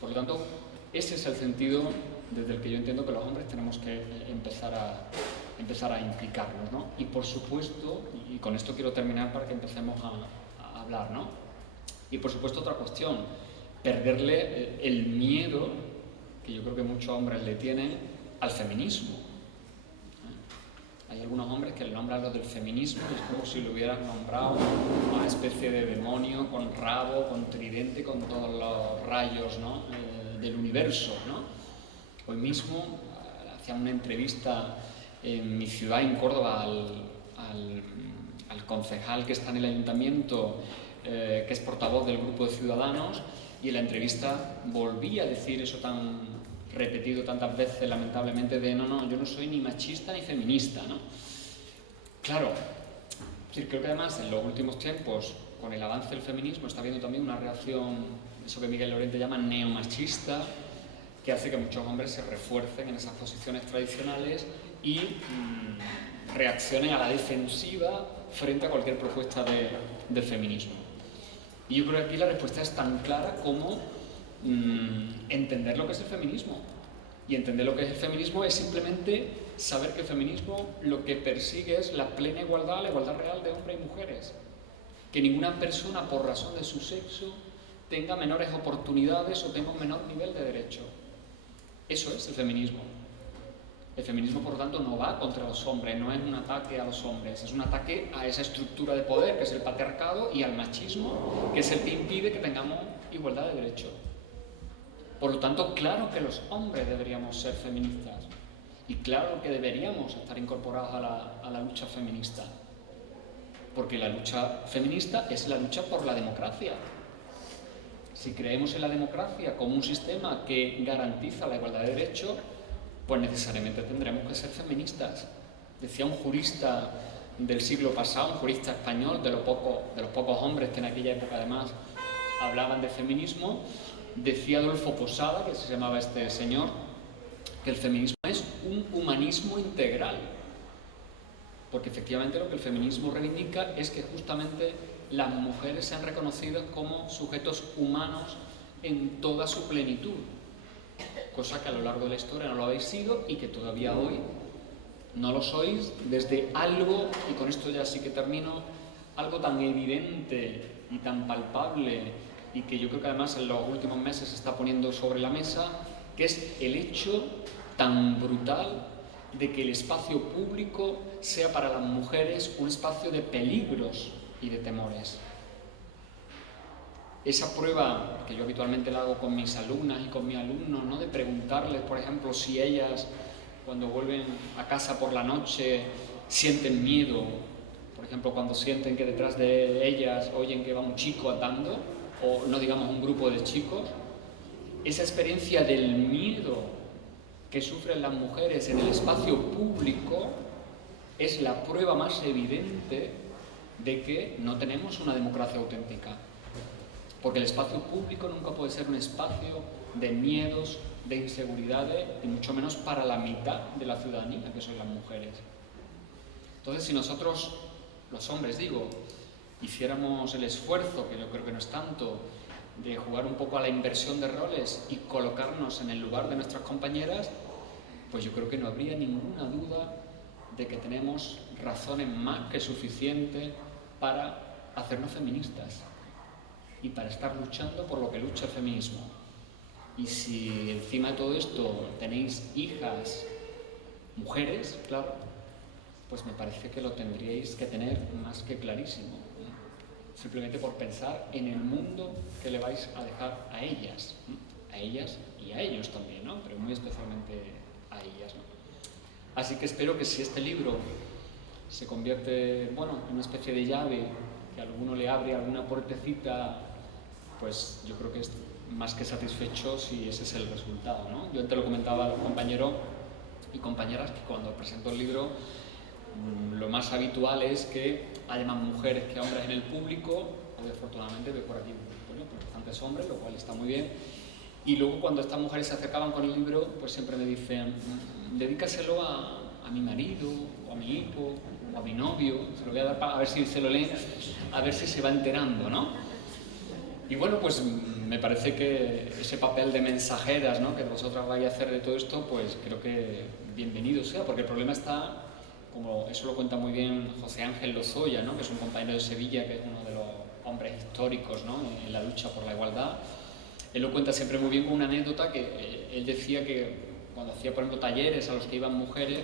Por lo tanto, ese es el sentido desde el que yo entiendo que los hombres tenemos que empezar a implicarnos, ¿no? Y por supuesto, y con esto quiero terminar para que empecemos a hablar, ¿no? Y por supuesto otra cuestión, perderle el miedo que yo creo que muchos hombres le tienen al feminismo. Hay algunos hombres que le nombran lo del feminismo y es como si lo hubieran nombrado una especie de demonio con rabo, con tridente, con todos los rayos, ¿no?, del universo, ¿no? Hoy mismo hacía una entrevista en mi ciudad, en Córdoba, al concejal que está en el ayuntamiento, que es portavoz del grupo de Ciudadanos, y en la entrevista volví a decir eso tan repetido tantas veces, lamentablemente, de no, yo no soy ni machista ni feminista, ¿no? Claro, creo que además en los últimos tiempos, con el avance del feminismo, está habiendo también una reacción, eso que Miguel Lorente llama neomachista, que hace que muchos hombres se refuercen en esas posiciones tradicionales y reaccionen a la defensiva frente a cualquier propuesta de feminismo. Y yo creo que aquí la respuesta es tan clara como entender lo que es el feminismo. Y entender lo que es el feminismo es simplemente saber que el feminismo lo que persigue es la plena igualdad, la igualdad real de hombres y mujeres. Que ninguna persona, por razón de su sexo, tenga menores oportunidades o tenga un menor nivel de derecho. Eso es el feminismo. El feminismo, por lo tanto, no va contra los hombres, no es un ataque a los hombres, es un ataque a esa estructura de poder que es el patriarcado y al machismo, que es el que impide que tengamos igualdad de derecho. Por lo tanto, claro que los hombres deberíamos ser feministas y claro que deberíamos estar incorporados a la lucha feminista, porque la lucha feminista es la lucha por la democracia. Si creemos en la democracia como un sistema que garantiza la igualdad de derechos, pues necesariamente tendremos que ser feministas. Decía un jurista del siglo pasado, un jurista español, de los pocos hombres que en aquella época además hablaban de feminismo, decía Adolfo Posada, que se llamaba este señor, que el feminismo es un humanismo integral. Porque efectivamente lo que el feminismo reivindica es que justamente las mujeres sean reconocidas como sujetos humanos en toda su plenitud. Cosa que a lo largo de la historia no lo habéis sido y que todavía hoy no lo sois, desde algo, y con esto ya sí que termino, algo tan evidente y tan palpable y que yo creo que además en los últimos meses se está poniendo sobre la mesa, que es el hecho tan brutal de que el espacio público sea para las mujeres un espacio de peligros y de temores. Esa prueba que yo habitualmente la hago con mis alumnas y con mis alumnos, ¿no? De preguntarles, por ejemplo, si ellas cuando vuelven a casa por la noche sienten miedo, por ejemplo, cuando sienten que detrás de ellas oyen que va un chico andando, o no digamos un grupo de chicos, esa experiencia del miedo que sufren las mujeres en el espacio público es la prueba más evidente de que no tenemos una democracia auténtica. Porque el espacio público nunca puede ser un espacio de miedos, de inseguridades, y mucho menos para la mitad de la ciudadanía, que son las mujeres. Entonces, si nosotros, los hombres digo, hiciéramos el esfuerzo, que yo creo que no es tanto, de jugar un poco a la inversión de roles y colocarnos en el lugar de nuestras compañeras, pues yo creo que no habría ninguna duda de que tenemos razones más que suficientes para hacernos feministas y para estar luchando por lo que lucha el feminismo. Y si encima de todo esto tenéis hijas, mujeres, claro, pues me parece que lo tendríais que tener más que clarísimo, simplemente por pensar en el mundo que le vais a dejar a ellas y a ellos también, ¿no? Pero muy especialmente a ellas, ¿no? Así que espero que si este libro se convierte, bueno, en una especie de llave, que a alguno le abre alguna puertecita, pues yo creo que es más que satisfecho si ese es el resultado, ¿no? Yo antes lo comentaba a los compañeros y compañeras que cuando presento el libro lo más habitual es que haya más mujeres que hombres en el público. Hoy afortunadamente veo por aquí bastantes hombres, lo cual está muy bien. Y luego cuando estas mujeres se acercaban con el libro, pues siempre me dicen, dedícaselo a mi marido, o a mi hijo, o a mi novio, se lo voy a dar a ver si se lo lee, a ver si se va enterando, ¿no? Y bueno, pues me parece que ese papel de mensajeras, ¿no?, que vosotras vais a hacer de todo esto, pues creo que bienvenido sea, porque el problema está, como eso lo cuenta muy bien José Ángel Lozoya, ¿no?, que es un compañero de Sevilla, que es uno de los hombres históricos, ¿no?, en la lucha por la igualdad. Él lo cuenta siempre muy bien con una anécdota que él decía que cuando hacía, por ejemplo, talleres a los que iban mujeres,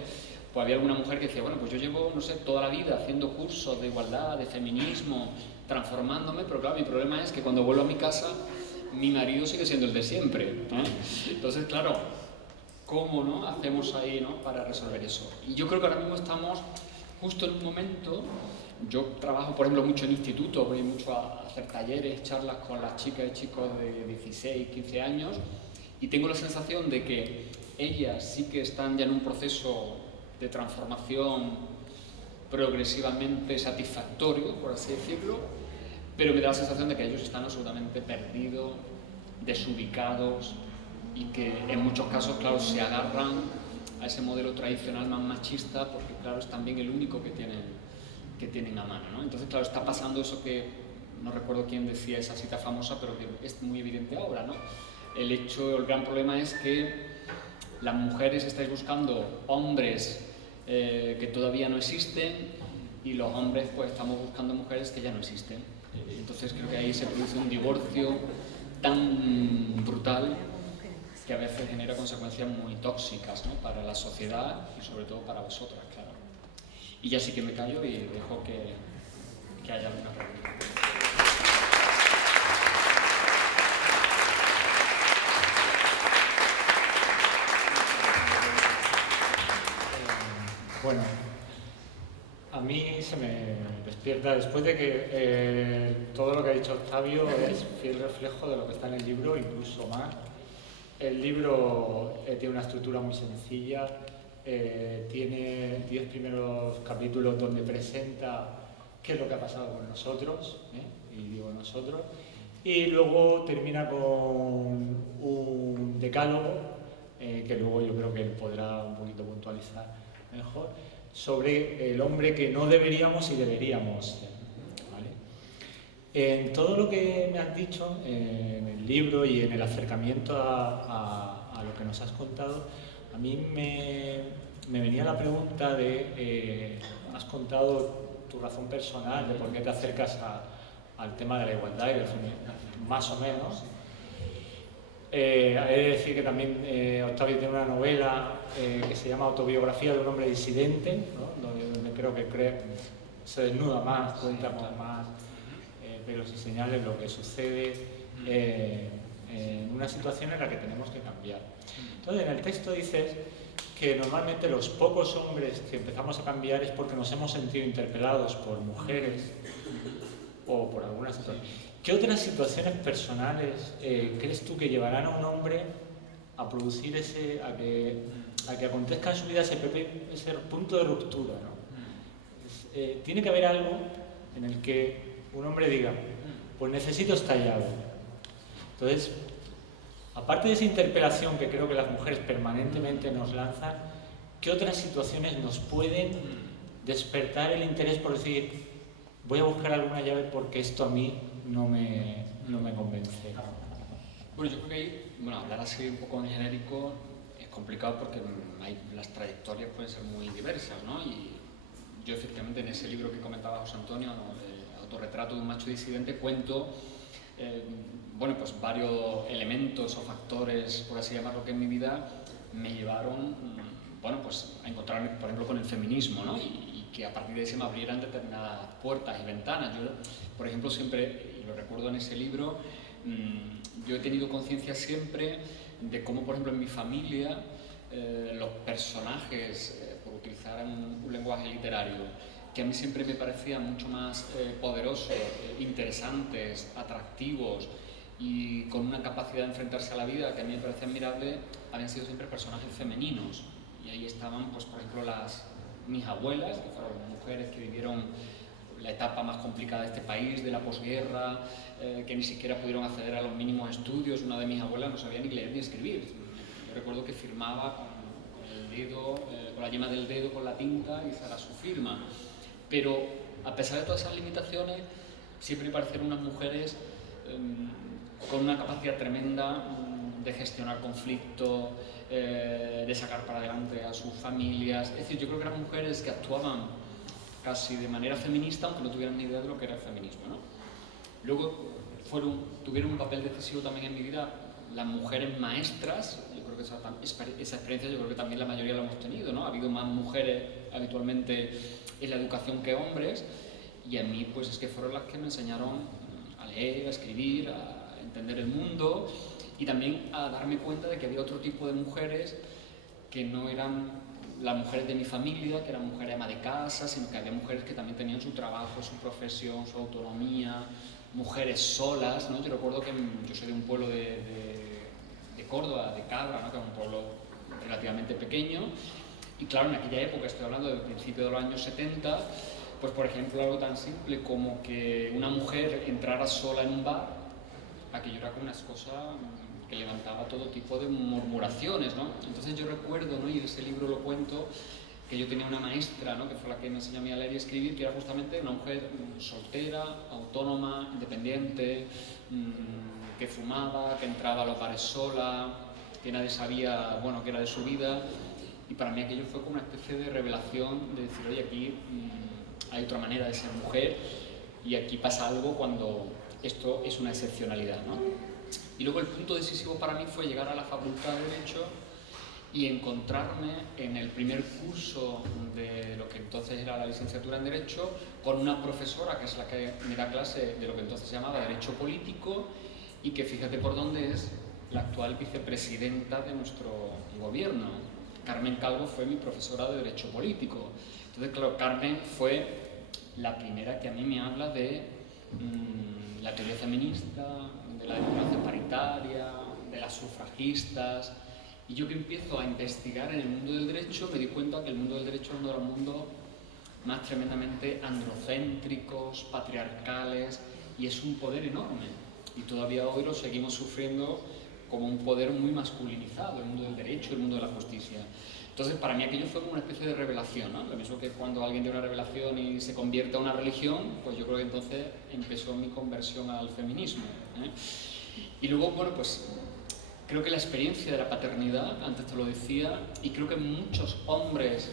pues había alguna mujer que decía, bueno, pues yo llevo, no sé, toda la vida haciendo cursos de igualdad, de feminismo, transformándome, pero claro, mi problema es que cuando vuelvo a mi casa, mi marido sigue siendo el de siempre, ¿eh? Entonces, claro, ¿cómo, no, hacemos ahí, ¿no?, para resolver eso? Y yo creo que ahora mismo estamos justo en un momento. Yo trabajo, por ejemplo, mucho en institutos, voy mucho a hacer talleres, charlas con las chicas y chicos de 16, 15 años, y tengo la sensación de que ellas sí que están ya en un proceso de transformación progresivamente satisfactorio, por así decirlo, pero me da la sensación de que ellos están absolutamente perdidos, desubicados, y que en muchos casos, claro, se agarran a ese modelo tradicional más machista porque, claro, es también el único que tienen a mano, ¿no? Entonces, claro, está pasando eso que no recuerdo quién decía esa cita famosa, pero que es muy evidente ahora, ¿no? El gran problema es que las mujeres estáis buscando hombres que todavía no existen y los hombres pues estamos buscando mujeres que ya no existen. Entonces creo que ahí se produce un divorcio tan brutal que a veces genera consecuencias muy tóxicas, ¿no?, para la sociedad y sobre todo para vosotras, claro. Y ya sí que me callo y dejo que haya alguna pregunta. Bueno, a mí se me despierta, después de que todo lo que ha dicho Octavio es fiel reflejo de lo que está en el libro, incluso más. El libro tiene una estructura muy sencilla, tiene 10 primeros capítulos donde presenta qué es lo que ha pasado con nosotros, y digo nosotros, y luego termina con un decálogo, que luego yo creo que él podrá un poquito puntualizar mejor, sobre el hombre que no deberíamos y deberíamos ser, ¿vale? En todo lo que me has dicho, en el libro y en el acercamiento a lo que nos has contado, a mí me venía la pregunta de, has contado tu razón personal de por qué te acercas al tema de la igualdad y del feminismo, más o menos. He de decir que también Octavio tiene una novela que se llama Autobiografía de un hombre disidente, ¿no? donde creo que se desnuda más, cuenta con más pelos y señales lo que sucede en una situación en la que tenemos que cambiar. Entonces, en el texto dices que normalmente los pocos hombres que empezamos a cambiar es porque nos hemos sentido interpelados por mujeres o por alguna situación. ¿Qué otras situaciones personales crees tú que llevarán a un hombre a producir a que acontezca en su vida ese punto de ruptura, ¿no? Tiene que haber algo en el que un hombre diga, pues necesito esta llave. Entonces, aparte de esa interpelación que creo que las mujeres permanentemente nos lanzan, ¿qué otras situaciones nos pueden despertar el interés por decir, voy a buscar alguna llave porque esto a mí no me convence? Bueno, yo creo que ahí, hablar así un poco en genérico es complicado porque las trayectorias pueden ser muy diversas, ¿no? Y yo efectivamente en ese libro que comentaba José Antonio, ¿no? El autorretrato de un macho disidente, cuento pues varios elementos o factores, por así llamarlo, que en mi vida me llevaron pues a encontrarme, por ejemplo, con el feminismo, ¿no? Y que a partir de ese me abrieran determinadas puertas y ventanas. Yo, por ejemplo, siempre, y lo recuerdo en ese libro, yo he tenido conciencia siempre de cómo, por ejemplo, en mi familia los personajes, por utilizar un lenguaje literario, que a mí siempre me parecían mucho más poderosos, interesantes, atractivos y con una capacidad de enfrentarse a la vida que a mí me parecía admirable, habían sido siempre personajes femeninos. Y ahí estaban, pues, por ejemplo, mis abuelas, que fueron mujeres que vivieron la etapa más complicada de este país, de la posguerra, que ni siquiera pudieron acceder a los mínimos estudios. Una de mis abuelas no sabía ni leer ni escribir. Yo recuerdo que firmaba con el dedo, con la yema del dedo, con la tinta, y esa era su firma. Pero a pesar de todas esas limitaciones, siempre parecieron unas mujeres con una capacidad tremenda de gestionar conflictos, de sacar para adelante a sus familias. Es decir, yo creo que eran mujeres que actuaban casi de manera feminista, aunque no tuvieran ni idea de lo que era el feminismo, ¿no? Luego tuvieron un papel decisivo también en mi vida las mujeres maestras. Yo creo que esa experiencia yo creo que también la mayoría la hemos tenido, ¿no? Ha habido más mujeres habitualmente en la educación que hombres, y a mí pues es que fueron las que me enseñaron a leer, a escribir, a entender el mundo, y también a darme cuenta de que había otro tipo de mujeres que no eran las mujeres de mi familia, que eran mujeres ama de casa, sino que había mujeres que también tenían su trabajo, su profesión, su autonomía, mujeres solas, ¿no? Yo recuerdo que yo soy de un pueblo de Córdoba, de Cabra, ¿no? Que es un pueblo relativamente pequeño, y claro, en aquella época, estoy hablando del principio de los años 70, pues por ejemplo algo tan simple como que una mujer entrara sola en un bar, aquello era como una cosa que levantaba todo tipo de murmuraciones, ¿no? Entonces yo recuerdo, ¿no? Y en ese libro lo cuento, que yo tenía una maestra, ¿no? Que fue la que me enseñó a mí a leer y escribir, que era justamente una mujer soltera, autónoma, independiente, que fumaba, que entraba a los bares sola, que nadie sabía, bueno, qué era de su vida. Y para mí aquello fue como una especie de revelación de decir, oye, aquí hay otra manera de ser mujer y aquí pasa algo cuando esto es una excepcionalidad, ¿no? Y luego el punto decisivo para mí fue llegar a la Facultad de Derecho y encontrarme en el primer curso de lo que entonces era la licenciatura en Derecho con una profesora que es la que me da clase de lo que entonces se llamaba Derecho Político y que fíjate por dónde es la actual vicepresidenta de nuestro gobierno. Carmen Calvo fue mi profesora de Derecho Político. Entonces, claro, Carmen fue la primera que a mí me habla de la teoría feminista, de la democracia paritaria, de las sufragistas. Y yo que empiezo a investigar en el mundo del derecho, me di cuenta que el mundo del derecho es uno de los mundos más tremendamente androcéntricos, patriarcales, y es un poder enorme. Y todavía hoy lo seguimos sufriendo como un poder muy masculinizado, el mundo del derecho, el mundo de la justicia. Entonces, para mí aquello fue como una especie de revelación, ¿no? Lo mismo que cuando alguien tiene una revelación y se convierte a una religión, pues yo creo que entonces empezó mi conversión al feminismo, ¿eh? Y luego, bueno, pues creo que la experiencia de la paternidad, antes te lo decía, y creo que muchos hombres,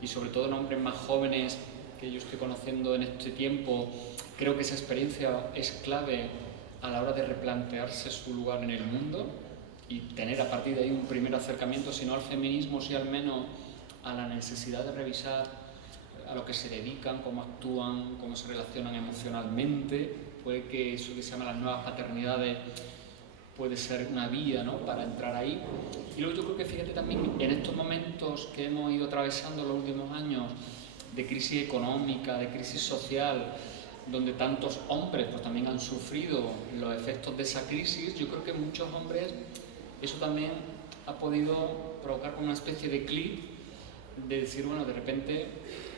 y sobre todo en hombres más jóvenes que yo estoy conociendo en este tiempo, creo que esa experiencia es clave a la hora de replantearse su lugar en el mundo y tener a partir de ahí un primer acercamiento, si no al feminismo, si al menos a la necesidad de revisar a lo que se dedican, cómo actúan, cómo se relacionan emocionalmente. Puede que eso que se llama las nuevas paternidades puede ser una vía, ¿no?, para entrar ahí. Y luego yo creo que, fíjate también, en estos momentos que hemos ido atravesando los últimos años de crisis económica, de crisis social, donde tantos hombres pues también han sufrido los efectos de esa crisis, yo creo que muchos hombres eso también ha podido provocar como una especie de clic de decir, bueno, de repente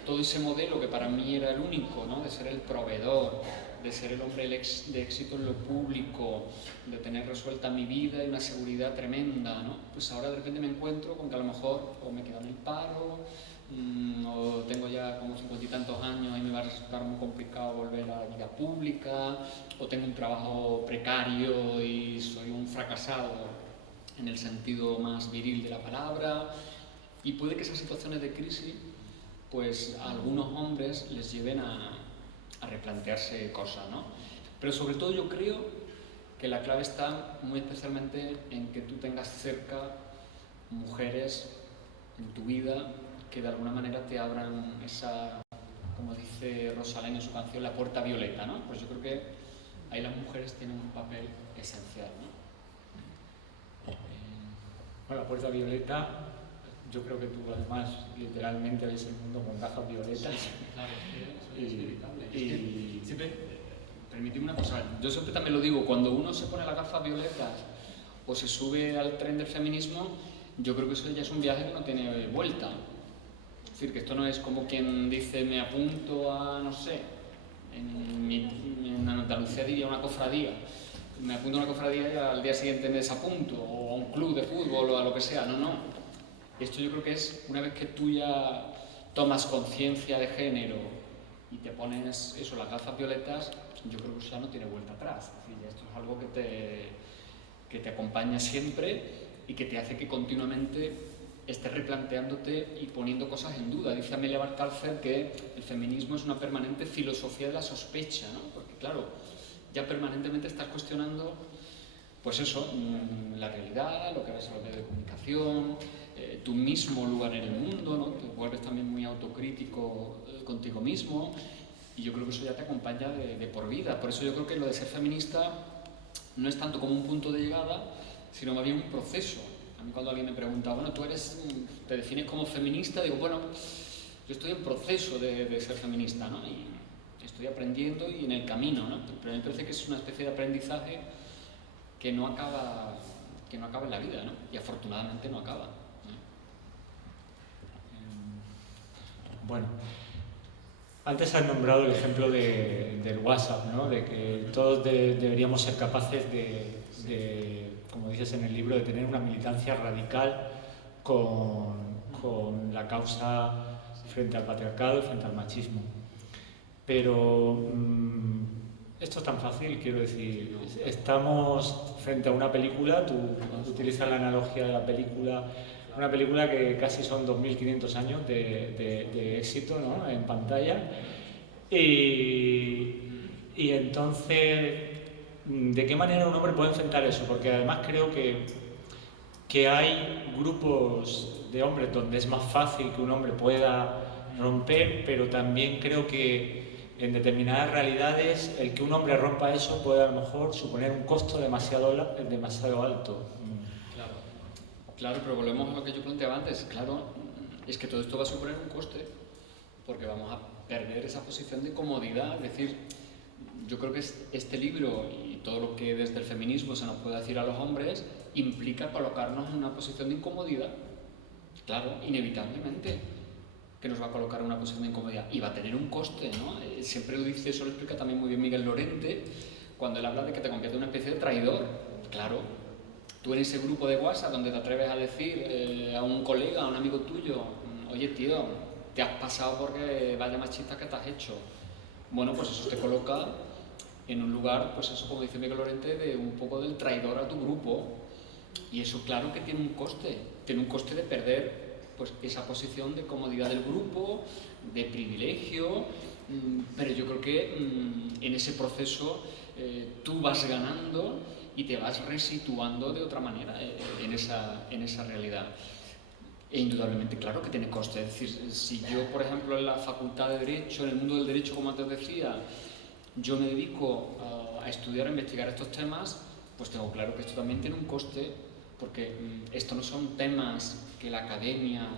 todo ese modelo que para mí era el único, ¿no?, de ser el proveedor, de ser el hombre de éxito en lo público, de tener resuelta mi vida y una seguridad tremenda, ¿no?, pues ahora de repente me encuentro con que a lo mejor o me quedo en el paro, o tengo ya como 50 y tantos años y me va a resultar muy complicado volver a la vida pública, o tengo un trabajo precario y soy un fracasado en el sentido más viril de la palabra, y puede que esas situaciones de crisis pues a algunos hombres les lleven a replantearse cosas, ¿no? Pero sobre todo yo creo que la clave está muy especialmente en que tú tengas cerca mujeres en tu vida que de alguna manera te abran esa, como dice Rosalén en su canción, la puerta violeta, ¿no? Pues yo creo que ahí las mujeres tienen un papel esencial, ¿no? Bueno, la puerta violeta, yo creo que tú además literalmente ves el mundo con gafas violetas. Claro, es inevitable. Siempre, permíteme una cosa, yo siempre también lo digo, cuando uno se pone las gafas violetas o se sube al tren del feminismo, yo creo que eso ya es un viaje que no tiene vuelta. Es decir, que esto no es como quien dice me apunto a, no sé, en Andalucía diría una cofradía. Me apunto a una cofradía y al día siguiente me desapunto, o a un club de fútbol o a lo que sea. No, no. Esto yo creo que es una vez que tú ya tomas conciencia de género y te pones eso, las gafas violetas, yo creo que eso ya no tiene vuelta atrás. Es decir, esto es algo que te acompaña siempre y que te hace que continuamente estés replanteándote y poniendo cosas en duda. Dice Amelia Valcárcel que el feminismo es una permanente filosofía de la sospecha, ¿no? Porque claro, ya permanentemente estás cuestionando, pues eso, la realidad, lo que ves en los medios de comunicación, tu mismo lugar en el mundo, ¿no? Te vuelves también muy autocrítico contigo mismo, y yo creo que eso ya te acompaña de por vida. Por eso yo creo que lo de ser feminista no es tanto como un punto de llegada, sino más bien un proceso. A mí cuando alguien me pregunta, bueno, ¿tú te defines como feminista? Digo, bueno, yo estoy en proceso de ser feminista, ¿no? Y estoy aprendiendo y en el camino, ¿no? Pero a mí me parece que es una especie de aprendizaje que no acaba en la vida, ¿no? Y afortunadamente no acaba, ¿no? Bueno, antes has nombrado el ejemplo del WhatsApp, ¿no? De que todos deberíamos ser capaces de, como dices en el libro, de tener una militancia radical con la causa frente al patriarcado y frente al machismo. Pero esto es tan fácil, quiero decir, estamos frente a una película, tú utilizas la analogía de la película, una película que casi son 2.500 años de éxito, ¿no?, en pantalla, y entonces, ¿de qué manera un hombre puede enfrentar eso? Porque además creo que hay grupos de hombres donde es más fácil que un hombre pueda romper, pero también creo que en determinadas realidades el que un hombre rompa eso puede a lo mejor suponer un costo demasiado alto. Claro. Claro, pero volvemos a lo que yo planteaba antes. Claro, es que todo esto va a suponer un coste, porque vamos a perder esa posición de comodidad. Es decir, yo creo que este libro y todo lo que desde el feminismo se nos puede decir a los hombres implica colocarnos en una posición de incomodidad. Claro, inevitablemente que nos va a colocar en una posición de incomodidad y va a tener un coste, ¿no? Siempre lo dice, eso lo explica también muy bien Miguel Lorente, cuando él habla de que te convierte en una especie de traidor. Claro, tú en ese grupo de WhatsApp donde te atreves a decir a un colega, a un amigo tuyo, oye tío, te has pasado porque vaya machista que te has hecho. Bueno, pues eso te coloca en un lugar, pues eso, como dice Miguel Lorente, de un poco del traidor a tu grupo. Y eso claro que tiene un coste de perder pues esa posición de comodidad del grupo, de privilegio, pero yo creo que en ese proceso tú vas ganando y te vas resituando de otra manera en esa realidad. E indudablemente, claro que tiene coste. Es decir, si yo, por ejemplo, en la Facultad de Derecho, en el mundo del derecho, como antes decía, yo me dedico a estudiar, a investigar estos temas, pues tengo claro que esto también tiene un coste, porque esto no son temas que la academia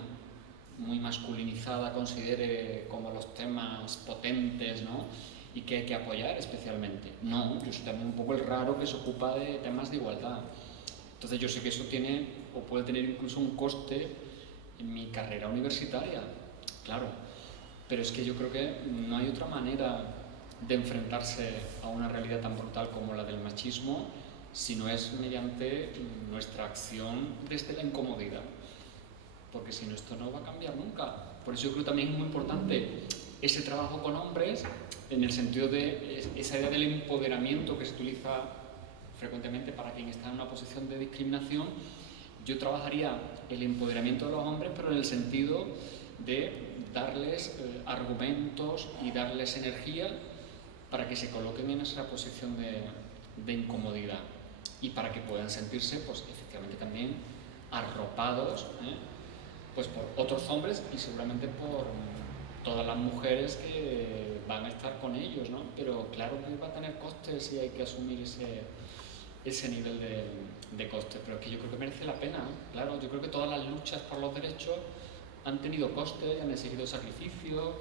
muy masculinizada considere como los temas potentes, ¿no? Y que hay que apoyar especialmente. No, yo soy también un poco el raro que se ocupa de temas de igualdad. Entonces yo sé que eso tiene o puede tener incluso un coste en mi carrera universitaria, claro, pero es que yo creo que no hay otra manera de enfrentarse a una realidad tan brutal como la del machismo si no es mediante nuestra acción desde la incomodidad, porque si no esto no va a cambiar nunca. Por eso yo creo también es muy importante ese trabajo con hombres en el sentido de esa idea del empoderamiento que se utiliza frecuentemente para quien está en una posición de discriminación. Yo trabajaría el empoderamiento de los hombres, pero en el sentido de darles argumentos y darles energía para que se coloquen en esa posición de incomodidad y para que puedan sentirse, pues efectivamente también arropados, pues por otros hombres y seguramente por todas las mujeres que van a estar con ellos, ¿no? Pero claro que va a tener costes y hay que asumir ese nivel de costes, pero es que yo creo que merece la pena, ¿no? Claro, yo creo que todas las luchas por los derechos han tenido costes, han exigido sacrificio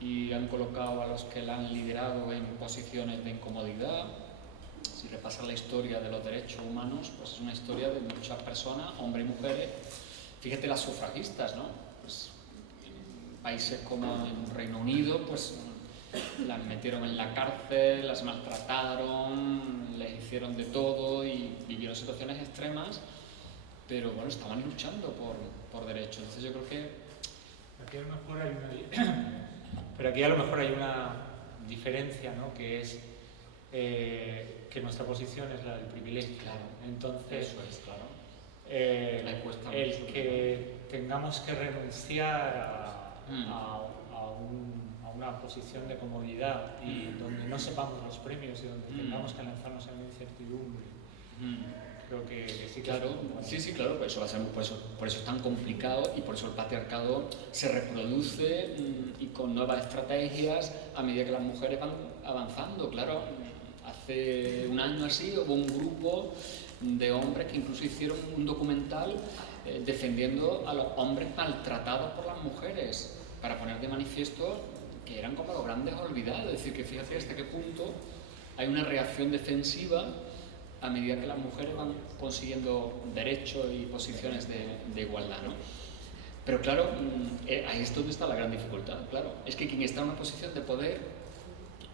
y han colocado a los que la han liderado en posiciones de incomodidad. Si repasas la historia de los derechos humanos, pues es una historia de muchas personas, hombres y mujeres. Fíjate las sufragistas, ¿no? Pues en países como en Reino Unido, pues las metieron en la cárcel, las maltrataron, les hicieron de todo y vivieron situaciones extremas, pero bueno, estaban luchando por derechos. Entonces yo creo que aquí a lo mejor hay pero aquí a lo mejor hay una diferencia, ¿no? Que es que nuestra posición es la del privilegio. Claro. Entonces, eso es, claro. el que tengamos que renunciar a una posición de comodidad y donde no sepamos los premios y donde tengamos que lanzarnos en la incertidumbre, creo que sí. Claro, sí, claro, por eso es tan complicado y por eso el patriarcado se reproduce y con nuevas estrategias a medida que las mujeres van avanzando. Claro, hace un año así hubo un grupo de hombres que incluso hicieron un documental defendiendo a los hombres maltratados por las mujeres para poner de manifiesto que eran como los grandes olvidados. Es decir, que fíjate hasta qué punto hay una reacción defensiva a medida que las mujeres van consiguiendo derechos y posiciones de igualdad, ¿no? Pero claro, ahí es donde está la gran dificultad, claro. Es que quien está en una posición de poder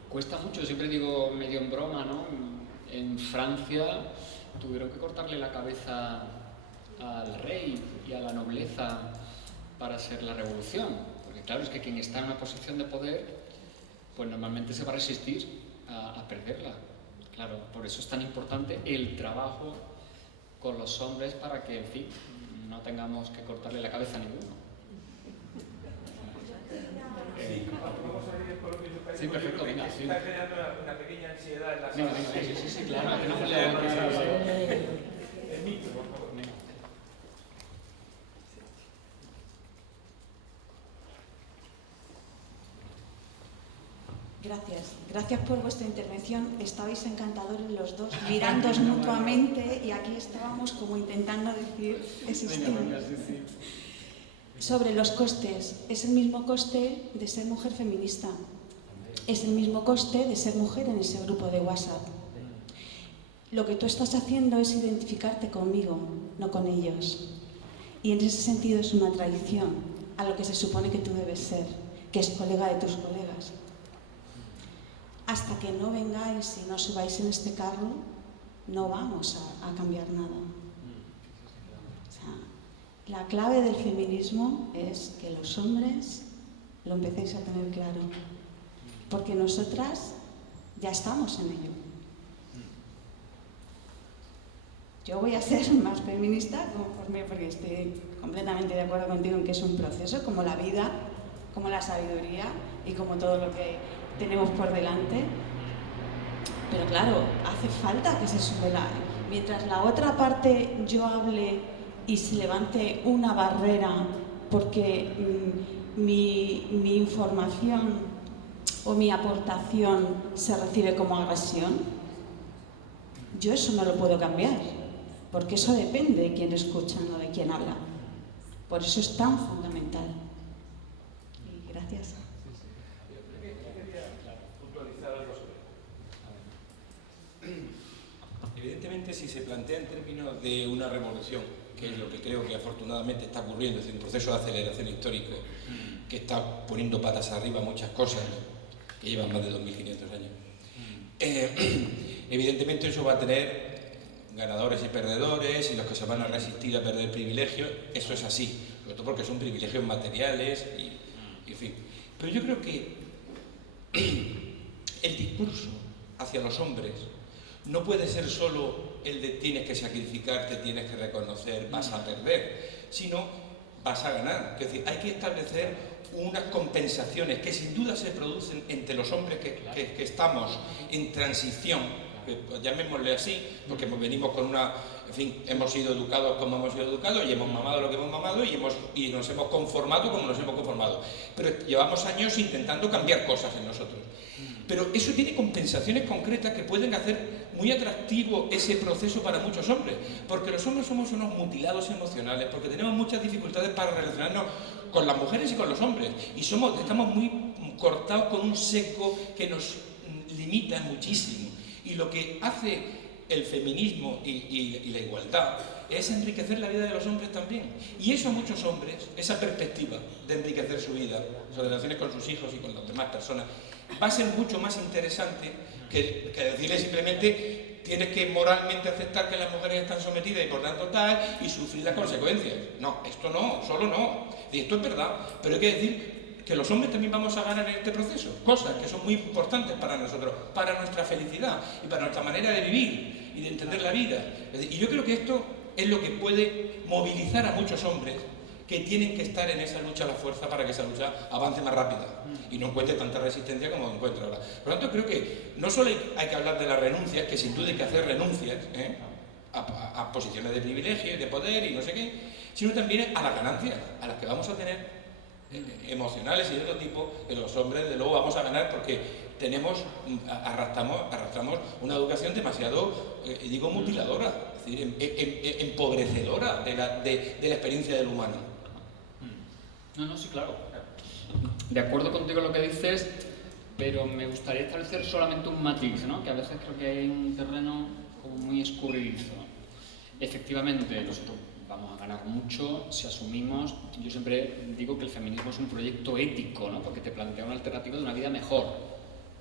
cuesta mucho. Siempre digo medio en broma, ¿no? En Francia tuvieron que cortarle la cabeza al rey y a la nobleza para hacer la revolución. Porque claro, es que quien está en una posición de poder, pues normalmente se va a resistir a perderla. Claro, por eso es tan importante el trabajo con los hombres para que, en fin, no tengamos que cortarle la cabeza a ninguno. Vamos a ir por lo que yo parece. Sí, perfecto, venga. Sí. Está generando una pequeña ansiedad en la sala. Sí, claro. El micro, por favor. Gracias por vuestra intervención. Estabais encantadores los dos, mirándoos mutuamente y aquí estábamos como intentando decir existimos. Sobre los costes, es el mismo coste de ser mujer feminista, es el mismo coste de ser mujer en ese grupo de WhatsApp. Lo que tú estás haciendo es identificarte conmigo, no con ellos. Y en ese sentido es una traición a lo que se supone que tú debes ser, que es colega de tus colegas. Hasta que no vengáis y no subáis en este carro, no vamos a cambiar nada. O sea, la clave del feminismo es que los hombres lo empecéis a tener claro, porque nosotras ya estamos en ello. Yo voy a ser más feminista conforme, porque estoy completamente de acuerdo contigo en que es un proceso, como la vida, como la sabiduría y como todo lo que tenemos por delante. Pero claro, hace falta que se supere. Mientras la otra parte yo hable y se levante una barrera porque mi información o mi aportación se recibe como agresión, yo eso no lo puedo cambiar, porque eso depende de quién escucha, no de quién habla. Por eso es tan fundamental. Y gracias. Evidentemente, si se plantea en términos de una revolución, que es lo que creo que afortunadamente está ocurriendo, es un proceso de aceleración histórico que está poniendo patas arriba muchas cosas que llevan más de 2.500 años. Evidentemente eso va a tener ganadores y perdedores, y los que se van a resistir a perder privilegios, eso es así, sobre todo porque son privilegios materiales y en fin. Pero yo creo que el discurso hacia los hombres no puede ser solo el de tienes que sacrificarte, tienes que reconocer, vas a perder, sino vas a ganar. Es decir, hay que establecer unas compensaciones que sin duda se producen entre los hombres que estamos en transición, pues llamémosle así, porque venimos con una, en fin, hemos sido educados como hemos sido educados y hemos mamado lo que hemos mamado y nos hemos conformado como nos hemos conformado. Pero llevamos años intentando cambiar cosas en nosotros. Pero eso tiene compensaciones concretas que pueden hacer muy atractivo ese proceso para muchos hombres, porque los hombres somos unos mutilados emocionales, porque tenemos muchas dificultades para relacionarnos con las mujeres y con los hombres, y estamos muy cortados con un seco que nos limita muchísimo. Y lo que hace el feminismo y la igualdad es enriquecer la vida de los hombres también. Y eso a muchos hombres, esa perspectiva de enriquecer su vida, sus relaciones con sus hijos y con las demás personas, va a ser mucho más interesante que decirle simplemente tienes que moralmente aceptar que las mujeres están sometidas y por tanto tal, y sufrir las consecuencias. No, esto no, solo no. Y esto es verdad, pero hay que decir que los hombres también vamos a ganar en este proceso, cosas que son muy importantes para nosotros, para nuestra felicidad y para nuestra manera de vivir y de entender la vida. Y yo creo que esto es lo que puede movilizar a muchos hombres que tienen que estar en esa lucha a la fuerza para que esa lucha avance más rápida y no encuentre tanta resistencia como encuentra ahora. Por lo tanto, creo que no solo hay que hablar de las renuncias, que sin duda hay que hacer renuncias a posiciones de privilegio y de poder y no sé qué, sino también a las ganancias, a las que vamos a tener emocionales y de otro tipo, que los hombres de luego vamos a ganar porque arrastramos una educación demasiado, digo, mutiladora, es decir, empobrecedora de la experiencia del humano. No, sí, claro. De acuerdo contigo en lo que dices, pero me gustaría establecer solamente un matiz, ¿no? Que a veces creo que hay un terreno como muy escurridizo. Efectivamente, nosotros vamos a ganar mucho si asumimos, yo siempre digo que el feminismo es un proyecto ético, ¿no? Porque te plantea una alternativa de una vida mejor.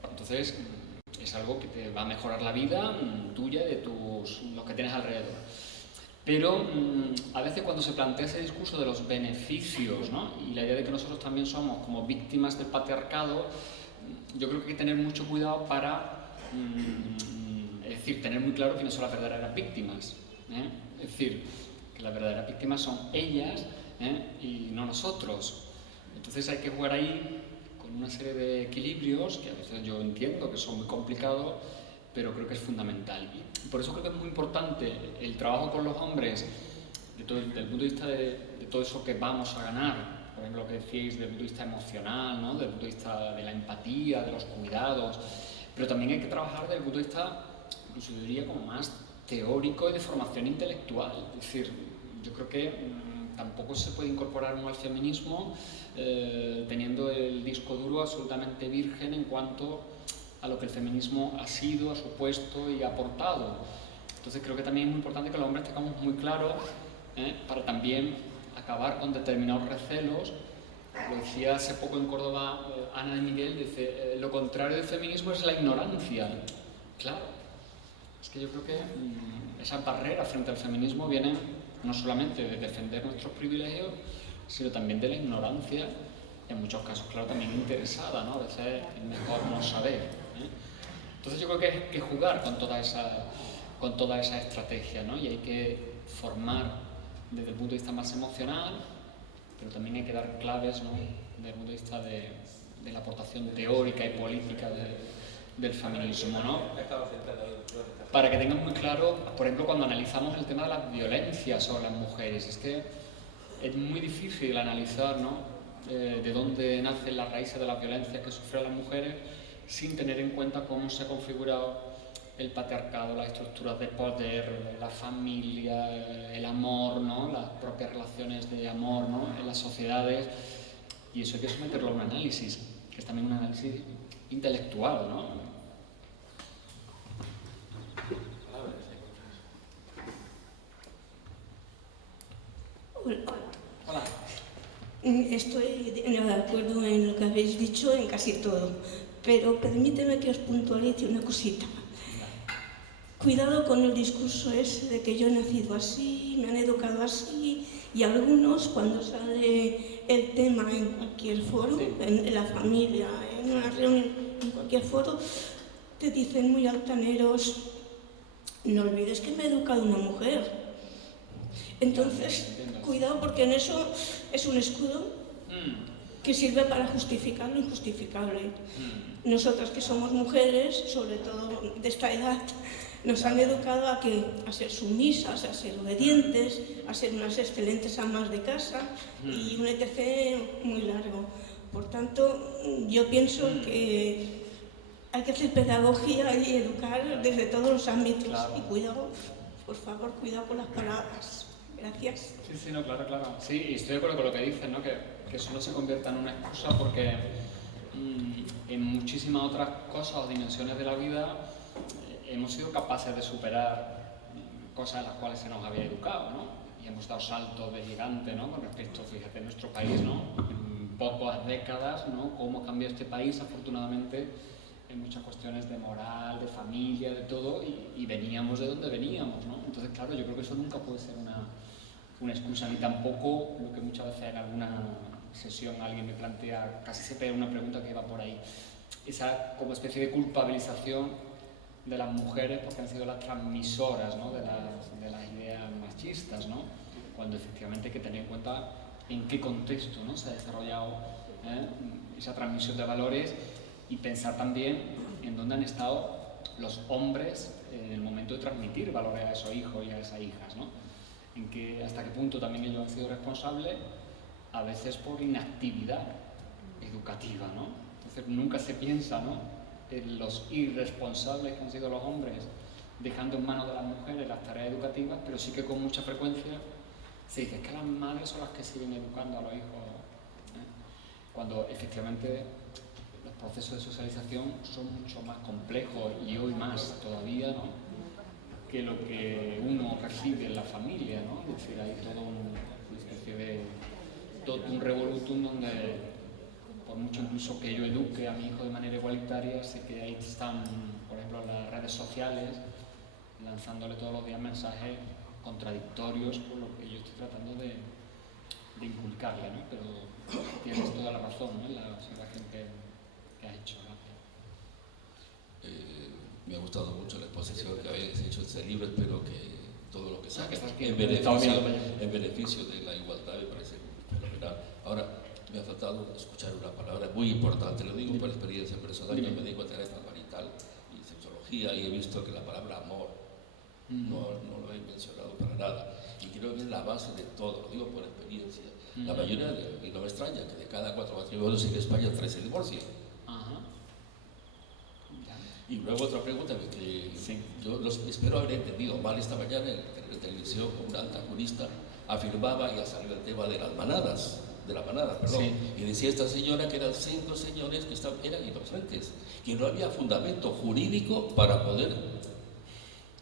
Entonces, es algo que te va a mejorar la vida tuya y de los que tienes alrededor. Pero a veces cuando se plantea ese discurso de los beneficios, ¿no? Y la idea de que nosotros también somos como víctimas del patriarcado, yo creo que hay que tener mucho cuidado para, es decir, tener muy claro quiénes son las verdaderas víctimas, ¿eh? Es decir, que las verdaderas víctimas son ellas, y no nosotros. Entonces hay que jugar ahí con una serie de equilibrios que a veces yo entiendo que son muy complicados, pero creo que es fundamental. Y por eso creo que es muy importante el trabajo con los hombres desde el punto de vista de todo eso que vamos a ganar, porque ejemplo, lo que decíais del punto de vista emocional, ¿no? Del punto de vista de la empatía, de los cuidados, pero también hay que trabajar desde el punto de vista, incluso yo diría como más teórico y de formación intelectual. Es decir, yo creo que tampoco se puede incorporar uno al feminismo teniendo el disco duro absolutamente virgen en cuanto a lo que el feminismo ha sido, ha supuesto y ha aportado. Entonces creo que también es muy importante que los hombres tengamos muy claro para también acabar con determinados recelos. Lo decía hace poco en Córdoba Ana de Miguel, dice, lo contrario del feminismo es la ignorancia. Claro, es que yo creo que esas barreras frente al feminismo vienen no solamente de defender nuestros privilegios, sino también de la ignorancia, y en muchos casos, claro, también interesada, ¿no? A veces es mejor no saber. Entonces yo creo que hay que jugar con toda esa estrategia, ¿no? Y hay que formar desde el punto de vista más emocional, pero también hay que dar claves, ¿no? Desde el punto de vista de la aportación teórica y política del feminismo, ¿no? Para que tengan muy claro, por ejemplo, cuando analizamos el tema de las violencias sobre las mujeres, es que es muy difícil analizar, ¿no? De dónde nacen las raíces de las violencias que sufren las mujeres sin tener en cuenta cómo se ha configurado el patriarcado, las estructuras de poder, la familia, el amor, ¿no? Las propias relaciones de amor, ¿no? En las sociedades, y eso hay que someterlo a un análisis, que es también un análisis intelectual, ¿no? Hola. Estoy de acuerdo en lo que habéis dicho, en casi todo, pero permíteme que os puntualice una cosita. Cuidado con el discurso ese de que yo he nacido así, me han educado así, y algunos, cuando sale el tema en cualquier foro, en la familia, en una reunión, en cualquier foro, te dicen muy altaneros, no olvides que me ha educado una mujer. Entonces, cuidado, porque en eso es un escudo que sirve para justificar lo injustificable. Nosotras que somos mujeres, sobre todo de esta edad, nos han educado a ser sumisas, a ser obedientes, a ser unas excelentes amas de casa y un etc. muy largo. Por tanto, yo pienso que hay que hacer pedagogía y educar desde todos los ámbitos. Claro. Y cuidado, por favor, cuidado con las palabras. Gracias. Sí, no, claro. Sí, y estoy de acuerdo con lo que dices, ¿no? Que eso no se convierta en una excusa porque en muchísimas otras cosas o dimensiones de la vida hemos sido capaces de superar cosas en las cuales se nos había educado, ¿no? Y hemos dado saltos de gigante, ¿no? Con respecto, fíjate, a nuestro país, ¿no? En pocas décadas, ¿no? Cómo cambió este país, afortunadamente, en muchas cuestiones de moral, de familia, de todo, y veníamos de donde veníamos, ¿no? Entonces, claro, yo creo que eso nunca puede ser una excusa, ni tampoco lo que muchas veces en alguna sesión alguien me plantea, casi siempre una pregunta que va por ahí, esa como especie de culpabilización de las mujeres porque han sido las transmisoras, ¿no? de las ideas machistas, ¿no? Cuando efectivamente hay que tener en cuenta en qué contexto, ¿no? Se ha desarrollado esa transmisión de valores y pensar también en dónde han estado los hombres en el momento de transmitir valores a esos hijos y a esas hijas, ¿no? Hasta qué punto también ellos han sido responsables, a veces por inactividad educativa, ¿no? Entonces nunca se piensa, ¿no? En los irresponsables que han sido los hombres dejando en manos de las mujeres las tareas educativas, pero sí que con mucha frecuencia se dice que las madres son las que siguen educando a los hijos, cuando efectivamente los procesos de socialización son mucho más complejos y hoy más todavía, ¿no? Que lo que uno recibe en la familia, ¿no? Es decir, hay todo una especie de un revolutum donde, por mucho incluso que yo eduque a mi hijo de manera igualitaria, sé que ahí están, por ejemplo, las redes sociales, lanzándole todos los días mensajes contradictorios con lo que yo estoy tratando de inculcarle, ¿no? Pero tienes toda la razón, ¿no? En la observación que has hecho. Me ha gustado mucho la exposición que habéis hecho de este libro. Espero que todo lo que saque en beneficio de la igualdad me parece fenomenal. Ahora, me ha faltado escuchar una palabra muy importante, lo digo por experiencia personal. Yo me dedico a terapia marital y sexología y he visto que la palabra amor no lo he mencionado para nada. Y creo que es la base de todo, lo digo por experiencia. La mayoría, y no me extraña, que de cada 4 matrimonios en España 3 se divorcian. Y luego otra pregunta que yo espero haber entendido mal esta mañana en televisión. Una alta jurista afirmaba, y ha salido el tema de las manadas, y decía esta señora que eran 5 señores que eran inocentes, que no había fundamento jurídico para poder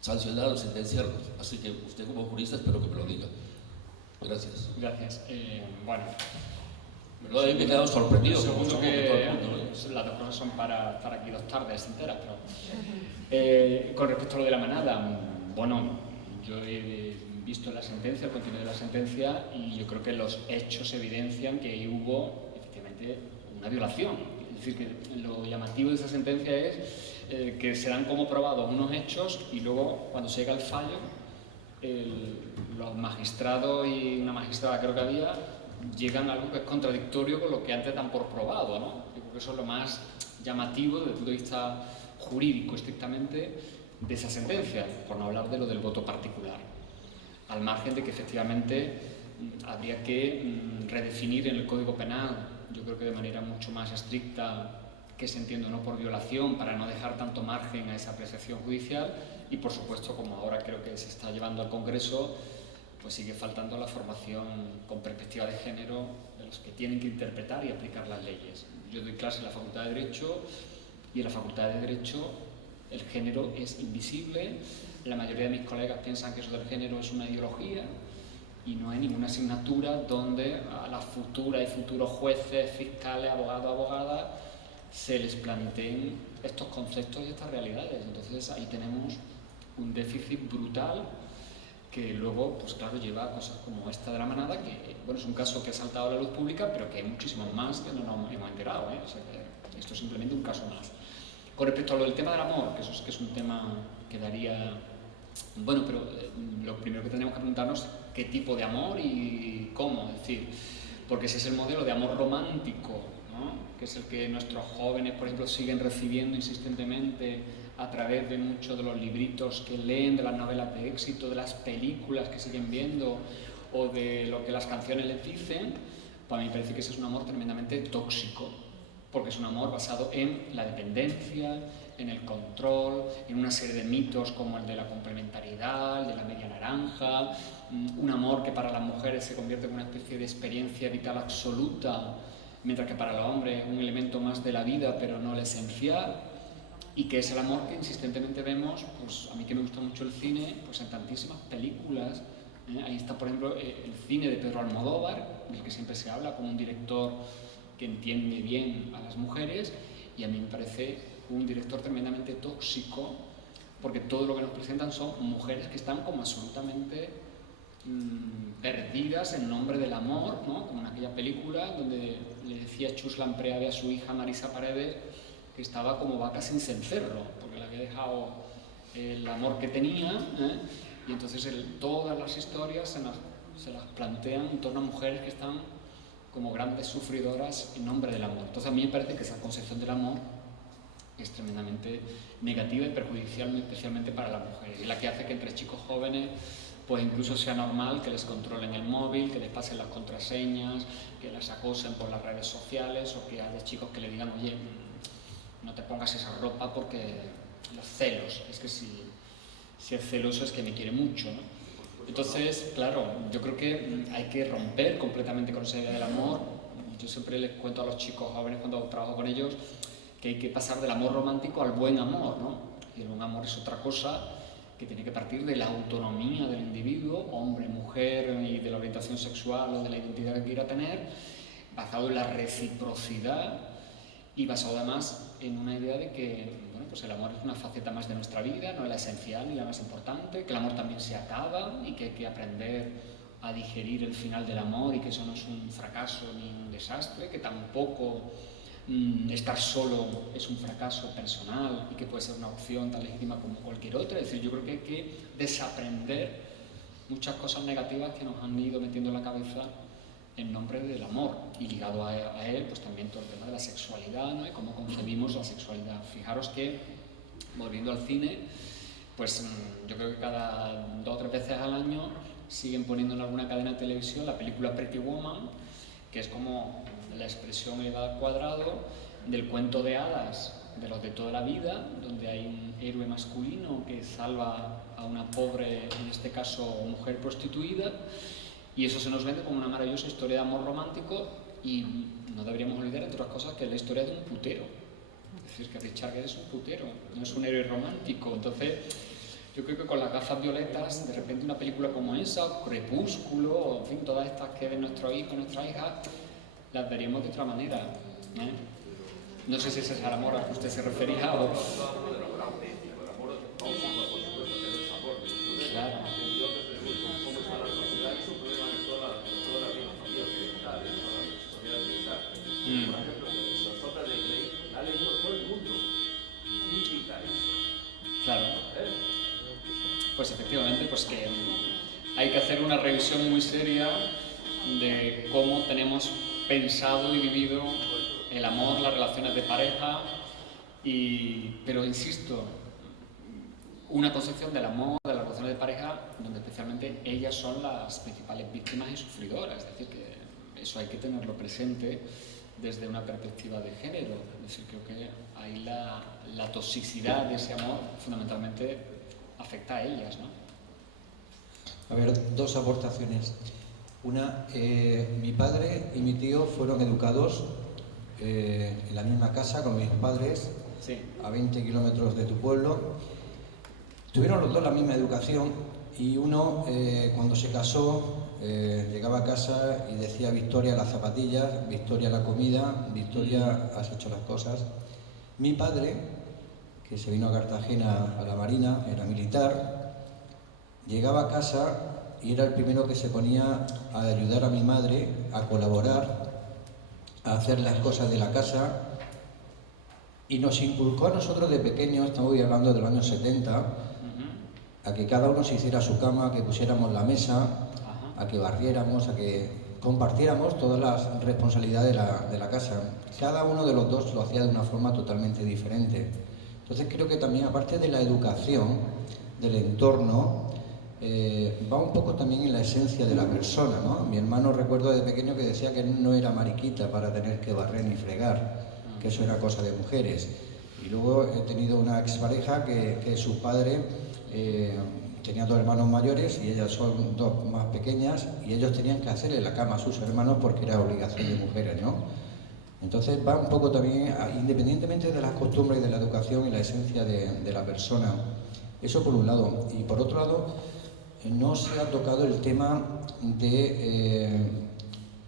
sancionar o sentenciarlos. Así que usted como jurista espero que me lo diga. Gracias. Gracias. Bueno, a mí me he quedado sorprendido. Seguro que las dos cosas son para estar aquí 2 tardes enteras, pero con respecto a lo de la manada, bueno, yo he visto la sentencia, el contenido de la sentencia, y yo creo que los hechos evidencian que hubo efectivamente una violación. Es decir, que lo llamativo de esa sentencia es que se dan como probados unos hechos y luego, cuando se llega al fallo, los magistrados y una magistrada creo que había, llegan a algo que es contradictorio con lo que antes dan por probado, ¿no? Yo creo que eso es lo más llamativo desde el punto de vista jurídico, estrictamente, de esa sentencia, por no hablar de lo del voto particular. Al margen de que efectivamente habría que redefinir en el Código Penal, yo creo que de manera mucho más estricta, que se entiende no por violación, para no dejar tanto margen a esa apreciación judicial, y por supuesto, como ahora creo que se está llevando al Congreso, pues sigue faltando la formación con perspectiva de género de los que tienen que interpretar y aplicar las leyes. Yo doy clase en la Facultad de Derecho, y en la Facultad de Derecho el género es invisible. La mayoría de mis colegas piensan que eso del género es una ideología, y no hay ninguna asignatura donde a las futuras y futuros jueces, fiscales, abogados, abogadas, se les planteen estos conceptos y estas realidades. Entonces ahí tenemos un déficit brutal, que luego, pues claro, lleva a cosas como esta de la manada, que bueno, es un caso que ha saltado a la luz pública, pero que hay muchísimos más que no nos hemos enterado, ¿eh? O sea, que esto es simplemente un caso más. Con respecto a lo del tema del amor, que eso es que es un tema que daría... Bueno, pero lo primero que tenemos que preguntarnos es qué tipo de amor y cómo, es decir, porque ese es el modelo de amor romántico, ¿no? Que es el que nuestros jóvenes, por ejemplo, siguen recibiendo insistentemente a través de muchos de los libritos que leen, de las novelas de éxito, de las películas que siguen viendo o de lo que las canciones les dicen. Para mí me parece que ese es un amor tremendamente tóxico, porque es un amor basado en la dependencia, en el control, en una serie de mitos como el de la complementariedad, el de la media naranja, un amor que para las mujeres se convierte en una especie de experiencia vital absoluta, mientras que para los hombres es un elemento más de la vida, pero no el esencial, y que es el amor que insistentemente vemos, pues a mí que me gusta mucho el cine, pues en tantísimas películas. Ahí está, por ejemplo, el cine de Pedro Almodóvar, del que siempre se habla como un director que entiende bien a las mujeres, y a mí me parece un director tremendamente tóxico, porque todo lo que nos presentan son mujeres que están como absolutamente perdidas en nombre del amor, ¿no? Como en aquella película donde le decía Chuslan Preave a su hija Marisa Paredes que estaba como vaca sin cencerro, porque le había dejado el amor que tenía, y entonces todas las historias se las plantean en torno a mujeres que están como grandes sufridoras en nombre del amor. Entonces a mí me parece que esa concepción del amor es tremendamente negativa y perjudicial, especialmente para las mujeres, y la que hace que entre chicos jóvenes pues incluso sea normal que les controlen el móvil, que les pasen las contraseñas, que las acosen por las redes sociales, o que haya chicos que le digan, oye, no te pongas esa ropa porque los celos, es que si es celoso es que me quiere mucho, ¿no? Entonces, claro, yo creo que hay que romper completamente con esa idea del amor. Yo siempre les cuento a los chicos jóvenes cuando trabajo con ellos que hay que pasar del amor romántico al buen amor, ¿no? Y el buen amor es otra cosa que tiene que partir de la autonomía del individuo, hombre, mujer, y de la orientación sexual o de la identidad que quiera tener, basado en la reciprocidad y basado además en una idea de que bueno, pues el amor es una faceta más de nuestra vida, no es la esencial ni la más importante, que el amor también se acaba y que hay que aprender a digerir el final del amor, y que eso no es un fracaso ni un desastre, que tampoco estar solo es un fracaso personal y que puede ser una opción tan legítima como cualquier otra. Es decir, yo creo que hay que desaprender muchas cosas negativas que nos han ido metiendo en la cabeza en nombre del amor, y ligado a él pues también todo el tema de la sexualidad, ¿no? Y cómo concebimos la sexualidad. Fijaros que, volviendo al cine, pues yo creo que cada 2 o 3 veces al año siguen poniendo en alguna cadena de televisión la película Pretty Woman, que es como la expresión elevada al cuadrado del cuento de hadas de los de toda la vida, donde hay un héroe masculino que salva a una pobre, en este caso mujer prostituida, y eso se nos vende como una maravillosa historia de amor romántico, y no deberíamos olvidar, entre otras cosas, que es la historia de un putero. Es decir, que Richard Gere es un putero, no es un héroe romántico. Entonces, yo creo que con las gafas violetas, de repente una película como esa, o Crepúsculo, o en fin, todas estas que ven nuestro hijo, nuestra hija, las veríamos de otra manera, ¿eh? No sé si ese es el amor al que usted se refería o... Claro. Claro. Pues efectivamente, pues que hay que hacer una revisión muy seria de cómo tenemos pensado y vivido el amor, las relaciones de pareja, pero insisto, una concepción del amor, de las relaciones de pareja, donde especialmente ellas son las principales víctimas y sufridoras. Es decir, que eso hay que tenerlo presente desde una perspectiva de género. Es decir, creo que ahí la toxicidad de ese amor fundamentalmente afecta a ellas, ¿no? A ver, dos aportaciones. Una, mi padre y mi tío fueron educados en la misma casa con mis padres, sí, a 20 kilómetros de tu pueblo. Tuvieron los dos la misma educación y uno, cuando se casó, llegaba a casa y decía: Victoria las zapatillas, Victoria la comida, Victoria has hecho las cosas. Mi padre, que se vino a Cartagena a la Marina, era militar, llegaba a casa y era el primero que se ponía a ayudar a mi madre, a colaborar, a hacer las cosas de la casa, y nos inculcó a nosotros de pequeños, estamos hoy hablando de los años 70, a que cada uno se hiciera su cama, a que pusiéramos la mesa, a que barriéramos, a que compartiéramos todas las responsabilidades de la casa. Cada uno de los dos lo hacía de una forma totalmente diferente. Entonces creo que también, aparte de la educación, del entorno, va un poco también en la esencia de la persona, ¿no? Mi hermano, recuerdo de pequeño que decía que no era mariquita para tener que barrer ni fregar, que eso era cosa de mujeres. Y luego he tenido una expareja que su padre tenía dos hermanos mayores y ellas son dos más pequeñas, y ellos tenían que hacerle la cama a sus hermanos porque era obligación de mujeres, ¿no? Entonces va un poco también, independientemente de las costumbres y de la educación y la esencia de la persona. Eso por un lado. Y por otro lado, no se ha tocado el tema de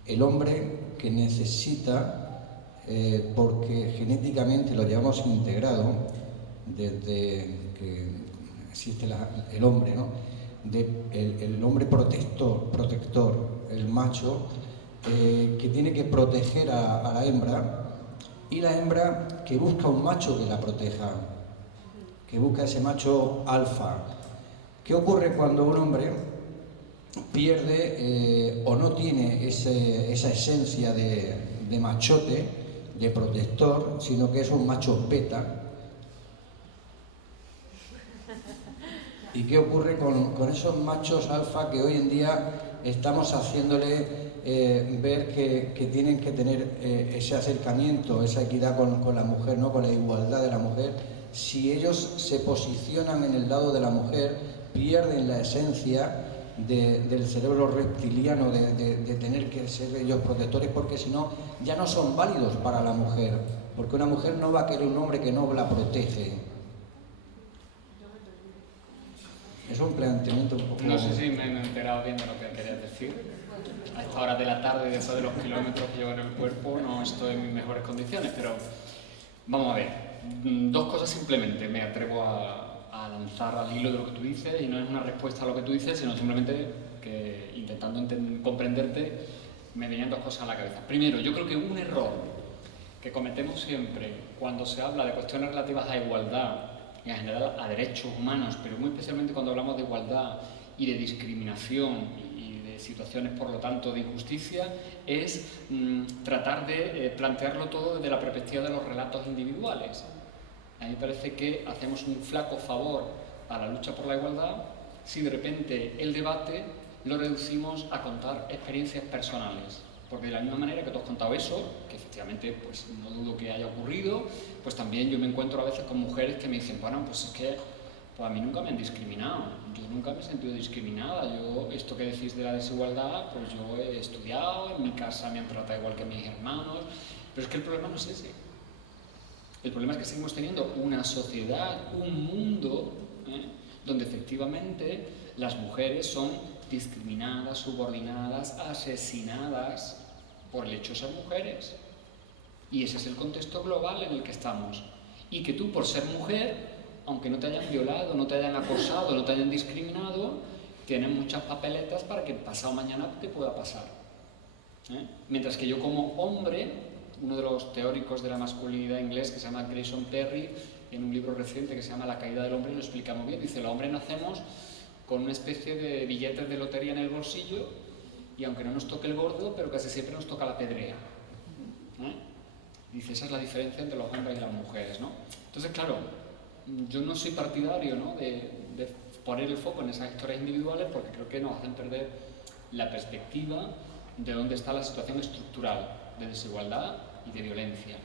el hombre que necesita, porque genéticamente lo llevamos integrado desde que existe el hombre, ¿no? El hombre protector, el macho, que tiene que proteger a la hembra, y la hembra que busca un macho que la proteja, que busca ese macho alfa. ¿Qué ocurre cuando un hombre pierde o no tiene esa esencia de machote, de protector, sino que es un macho beta? ¿Y qué ocurre con esos machos alfa que hoy en día estamos haciéndole ver que tienen que tener ese acercamiento, esa equidad con la mujer, ¿no? Con la igualdad de la mujer? Si ellos se posicionan en el lado de la mujer, pierden la esencia del cerebro reptiliano de tener que ser ellos protectores, porque si no, ya no son válidos para la mujer, porque una mujer no va a querer un hombre que no la protege. Es un planteamiento un poco... No sé si me he enterado bien de lo que querías decir. A esta hora de la tarde, después de los kilómetros que llevo en el cuerpo, no estoy en mis mejores condiciones, pero vamos a ver. Dos cosas simplemente me atrevo a lanzar al hilo de lo que tú dices, y no es una respuesta a lo que tú dices, sino simplemente que, intentando comprenderte, me venían dos cosas a la cabeza. Primero, yo creo que un error que cometemos siempre cuando se habla de cuestiones relativas a igualdad y en general a derechos humanos, pero muy especialmente cuando hablamos de igualdad y de discriminación y de situaciones, por lo tanto, de injusticia, es tratar de plantearlo todo desde la perspectiva de los relatos individuales. A mí me parece que hacemos un flaco favor a la lucha por la igualdad si de repente el debate lo reducimos a contar experiencias personales. Porque de la misma manera que tú has contado eso, que efectivamente pues, no dudo que haya ocurrido, pues también yo me encuentro a veces con mujeres que me dicen, bueno, pues es que pues a mí nunca me han discriminado, yo nunca me he sentido discriminada, yo esto que decís de la desigualdad, pues yo he estudiado, en mi casa me han tratado igual que mis hermanos, pero es que el problema no es ese. El problema es que seguimos teniendo una sociedad, un mundo, donde efectivamente las mujeres son discriminadas, subordinadas, asesinadas por el hecho de ser mujeres. Y ese es el contexto global en el que estamos. Y que tú, por ser mujer, aunque no te hayan violado, no te hayan acosado, no te hayan discriminado, tienes muchas papeletas para que pasado mañana te pueda pasar. Mientras que yo como hombre, uno de los teóricos de la masculinidad inglés que se llama Grayson Perry, en un libro reciente que se llama La caída del hombre, lo explica muy bien. Dice, los hombres nacemos con una especie de billetes de lotería en el bolsillo y aunque no nos toque el gordo, pero casi siempre nos toca la pedrea. Dice, esa es la diferencia entre los hombres y las mujeres, ¿no? Entonces, claro, yo no soy partidario, ¿no?, de poner el foco en esas historias individuales porque creo que nos hacen perder la perspectiva de dónde está la situación estructural de desigualdad y de violencia.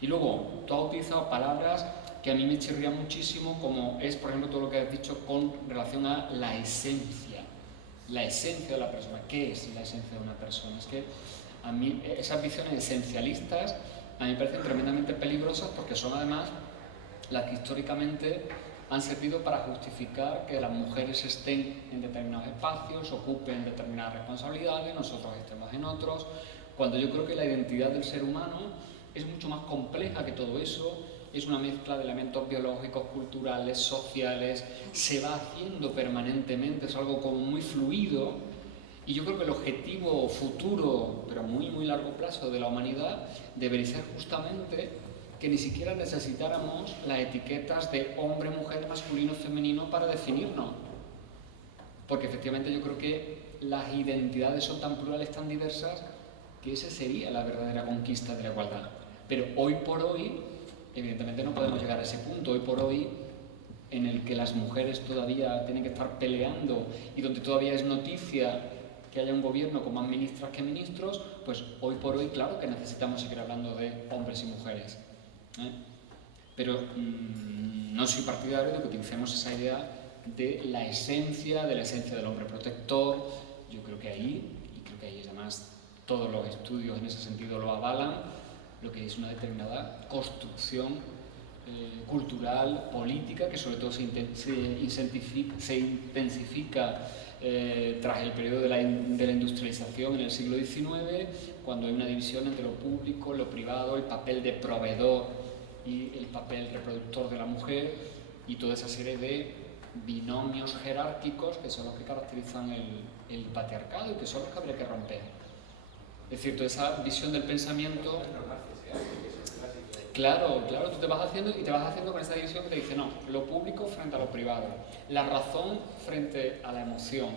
Y luego, tú has utilizado palabras que a mí me chirrían muchísimo, como es, por ejemplo, todo lo que has dicho con relación a la esencia de la persona. ¿Qué es la esencia de una persona? Es que a mí esas visiones esencialistas a mí me parecen tremendamente peligrosas porque son además las que históricamente han servido para justificar que las mujeres estén en determinados espacios, ocupen determinadas responsabilidades, nosotros estemos en otros, cuando yo creo que la identidad del ser humano es mucho más compleja que todo eso, es una mezcla de elementos biológicos, culturales, sociales, se va haciendo permanentemente, es algo como muy fluido, y yo creo que el objetivo futuro, pero a muy, muy largo plazo de la humanidad, debería ser justamente que ni siquiera necesitáramos las etiquetas de hombre, mujer, masculino, femenino para definirnos. Porque efectivamente yo creo que las identidades son tan plurales, tan diversas, que esa sería la verdadera conquista de la igualdad. Pero hoy por hoy, evidentemente no podemos llegar a ese punto. Hoy por hoy, en el que las mujeres todavía tienen que estar peleando y donde todavía es noticia que haya un gobierno con más ministras que ministros, pues hoy por hoy, claro que necesitamos seguir hablando de hombres y mujeres. Pero no soy partidario de que utilicemos esa idea de la esencia del hombre protector. Yo creo que ahí, y creo que ahí además todos los estudios en ese sentido lo avalan, lo que es una determinada construcción cultural, política, que sobre todo se intensifica tras el periodo de la industrialización en el siglo XIX, cuando hay una división entre lo público, lo privado, el papel de proveedor y el papel reproductor de la mujer, y toda esa serie de binomios jerárquicos que son los que caracterizan el patriarcado y que son los que habría que romper. Es decir, toda esa visión del pensamiento... Claro, tú te vas haciendo con esa división que te dice, no, lo público frente a lo privado, la razón frente a la emoción,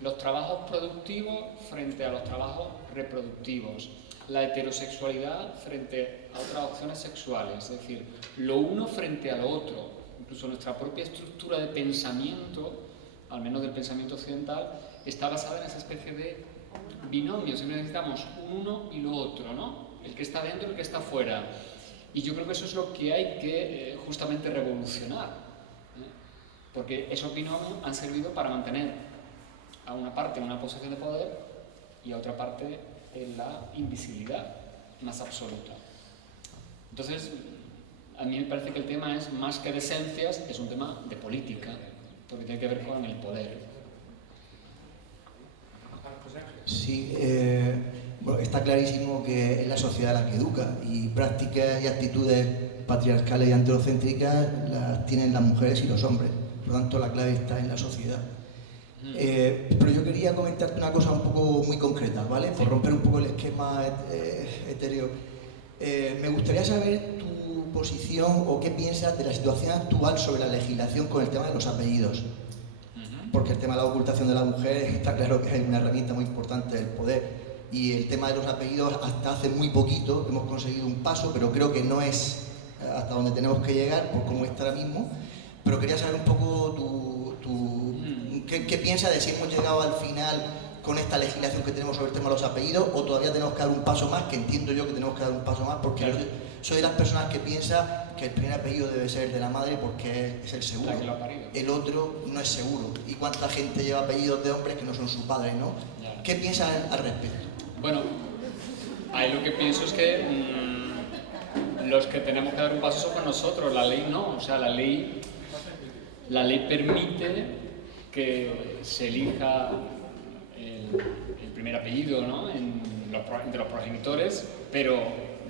los trabajos productivos frente a los trabajos reproductivos, la heterosexualidad frente a otras opciones sexuales, es decir, lo uno frente a lo otro. Incluso nuestra propia estructura de pensamiento, al menos del pensamiento occidental, está basada en esa especie de binomio. Siempre necesitamos un uno y lo otro, ¿no? El que está dentro y el que está fuera. Y yo creo que eso es lo que hay que justamente revolucionar, porque esos binomios han servido para mantener a una parte en una posición de poder y a otra parte en la invisibilidad más absoluta. Entonces, a mí me parece que el tema es, más que de esencias, es un tema de política, porque tiene que ver con el poder. Sí, bueno, está clarísimo que es la sociedad la que educa, y prácticas y actitudes patriarcales y androcéntricas las tienen las mujeres y los hombres. Por lo tanto, la clave está en la sociedad. Pero yo quería comentarte una cosa un poco muy concreta, ¿vale? Por romper un poco el esquema etéreo. Me gustaría saber tu posición o qué piensas de la situación actual sobre la legislación con el tema de los apellidos. Porque el tema de la ocultación de la mujer está claro que es una herramienta muy importante del poder. Y el tema de los apellidos, hasta hace muy poquito hemos conseguido un paso, pero creo que no es hasta donde tenemos que llegar por cómo está ahora mismo. Pero quería saber un poco tu ¿Qué piensa de si hemos llegado al final con esta legislación que tenemos sobre el tema de los apellidos o todavía tenemos que dar un paso más? Que entiendo yo que tenemos que dar un paso más porque claro. soy de las personas que piensa que el primer apellido debe ser el de la madre porque es el seguro. La que lo ha parido. El otro no es seguro. ¿Y cuánta gente lleva apellidos de hombres que no son sus padres, no? Ya. ¿Qué piensan al respecto? Bueno, ahí lo que pienso es que los que tenemos que dar un paso somos nosotros, la ley no. O sea, la ley permite que se elija el primer apellido, ¿no? Entre los progenitores, pero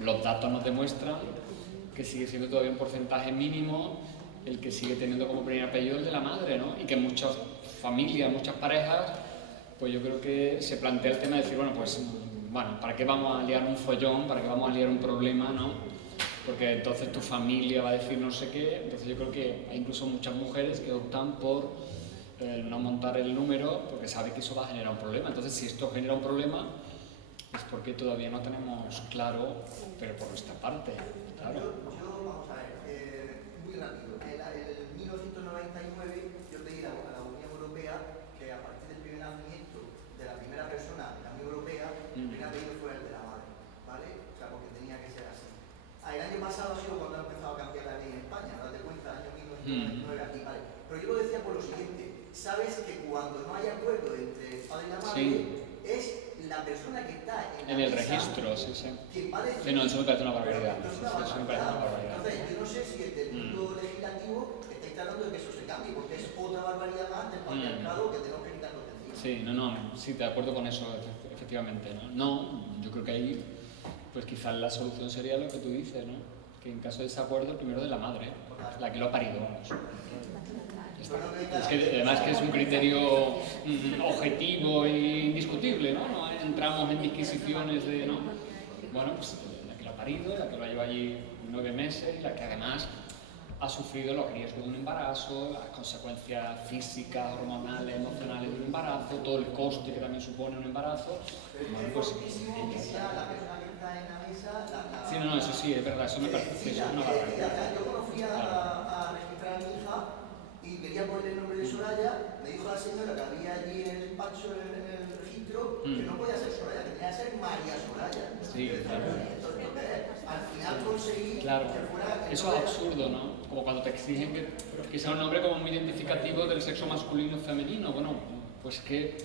los datos nos demuestran que sigue siendo todavía un porcentaje mínimo el que sigue teniendo como primer apellido el de la madre, ¿no? Y que muchas familias, muchas parejas, pues yo creo que se plantea el tema de decir, bueno, pues, ¿para qué vamos a liar un follón? ¿Para qué vamos a liar un problema, no? Porque entonces tu familia va a decir no sé qué. Entonces yo creo que hay incluso muchas mujeres que optan por no montar el número porque sabe que eso va a generar un problema. Entonces si esto genera un problema es porque todavía no tenemos claro, pero por nuestra parte, claro. Yo vamos a ver, muy rápido. En 1999 yo pedí a la Unión Europea que a partir del primer nacimiento de la primera persona de la Unión Europea, el primer apellido fuera el de la madre, ¿vale? O sea, porque tenía que ser así. El año pasado ha sido cuando ha empezado a cambiar la ley en España, date cuenta, el año 1999 aquí, ¿vale? Pero yo lo decía por lo siguiente, sabes que cuando no hay acuerdo entre el padre y la madre, es la persona que está en el registro, sí. Quien va a decir, sí, no, eso me parece una barbaridad. Eso me parece una barbaridad. Entonces, yo no sé si desde el mundo legislativo estáis tratando de que eso se cambie, porque es otra barbaridad más del patriarcado que tenemos que quitarnos de encima. Sí, de acuerdo con eso, efectivamente. No, yo creo que ahí, pues quizás la solución sería lo que tú dices, ¿no? Que en caso de desacuerdo, el primero de la madre, la que lo ha parido, vamos. Es que además que es un criterio objetivo e indiscutible, ¿no? No entramos en disquisiciones de, ¿no? Bueno, pues la que lo ha parido, la que lo ha llevado allí 9 meses y la que además ha sufrido los riesgos de un embarazo, las consecuencias físicas, hormonales, emocionales de un embarazo, todo el coste que también supone un embarazo. Bueno, pues sí, eso sí, es verdad, eso me parece que es una barbaridad. Yo cuando fui a registrar a mi hija y quería ponerle el nombre de Soraya, me dijo la señora que había allí en el despacho, en el registro, que no podía ser Soraya, que tenía que ser María Soraya. Sí, claro. Entonces, al final conseguí que fuera... Eso es absurdo, ¿no? Como cuando te exigen que sea un nombre como muy identificativo del sexo masculino y femenino. Bueno, pues que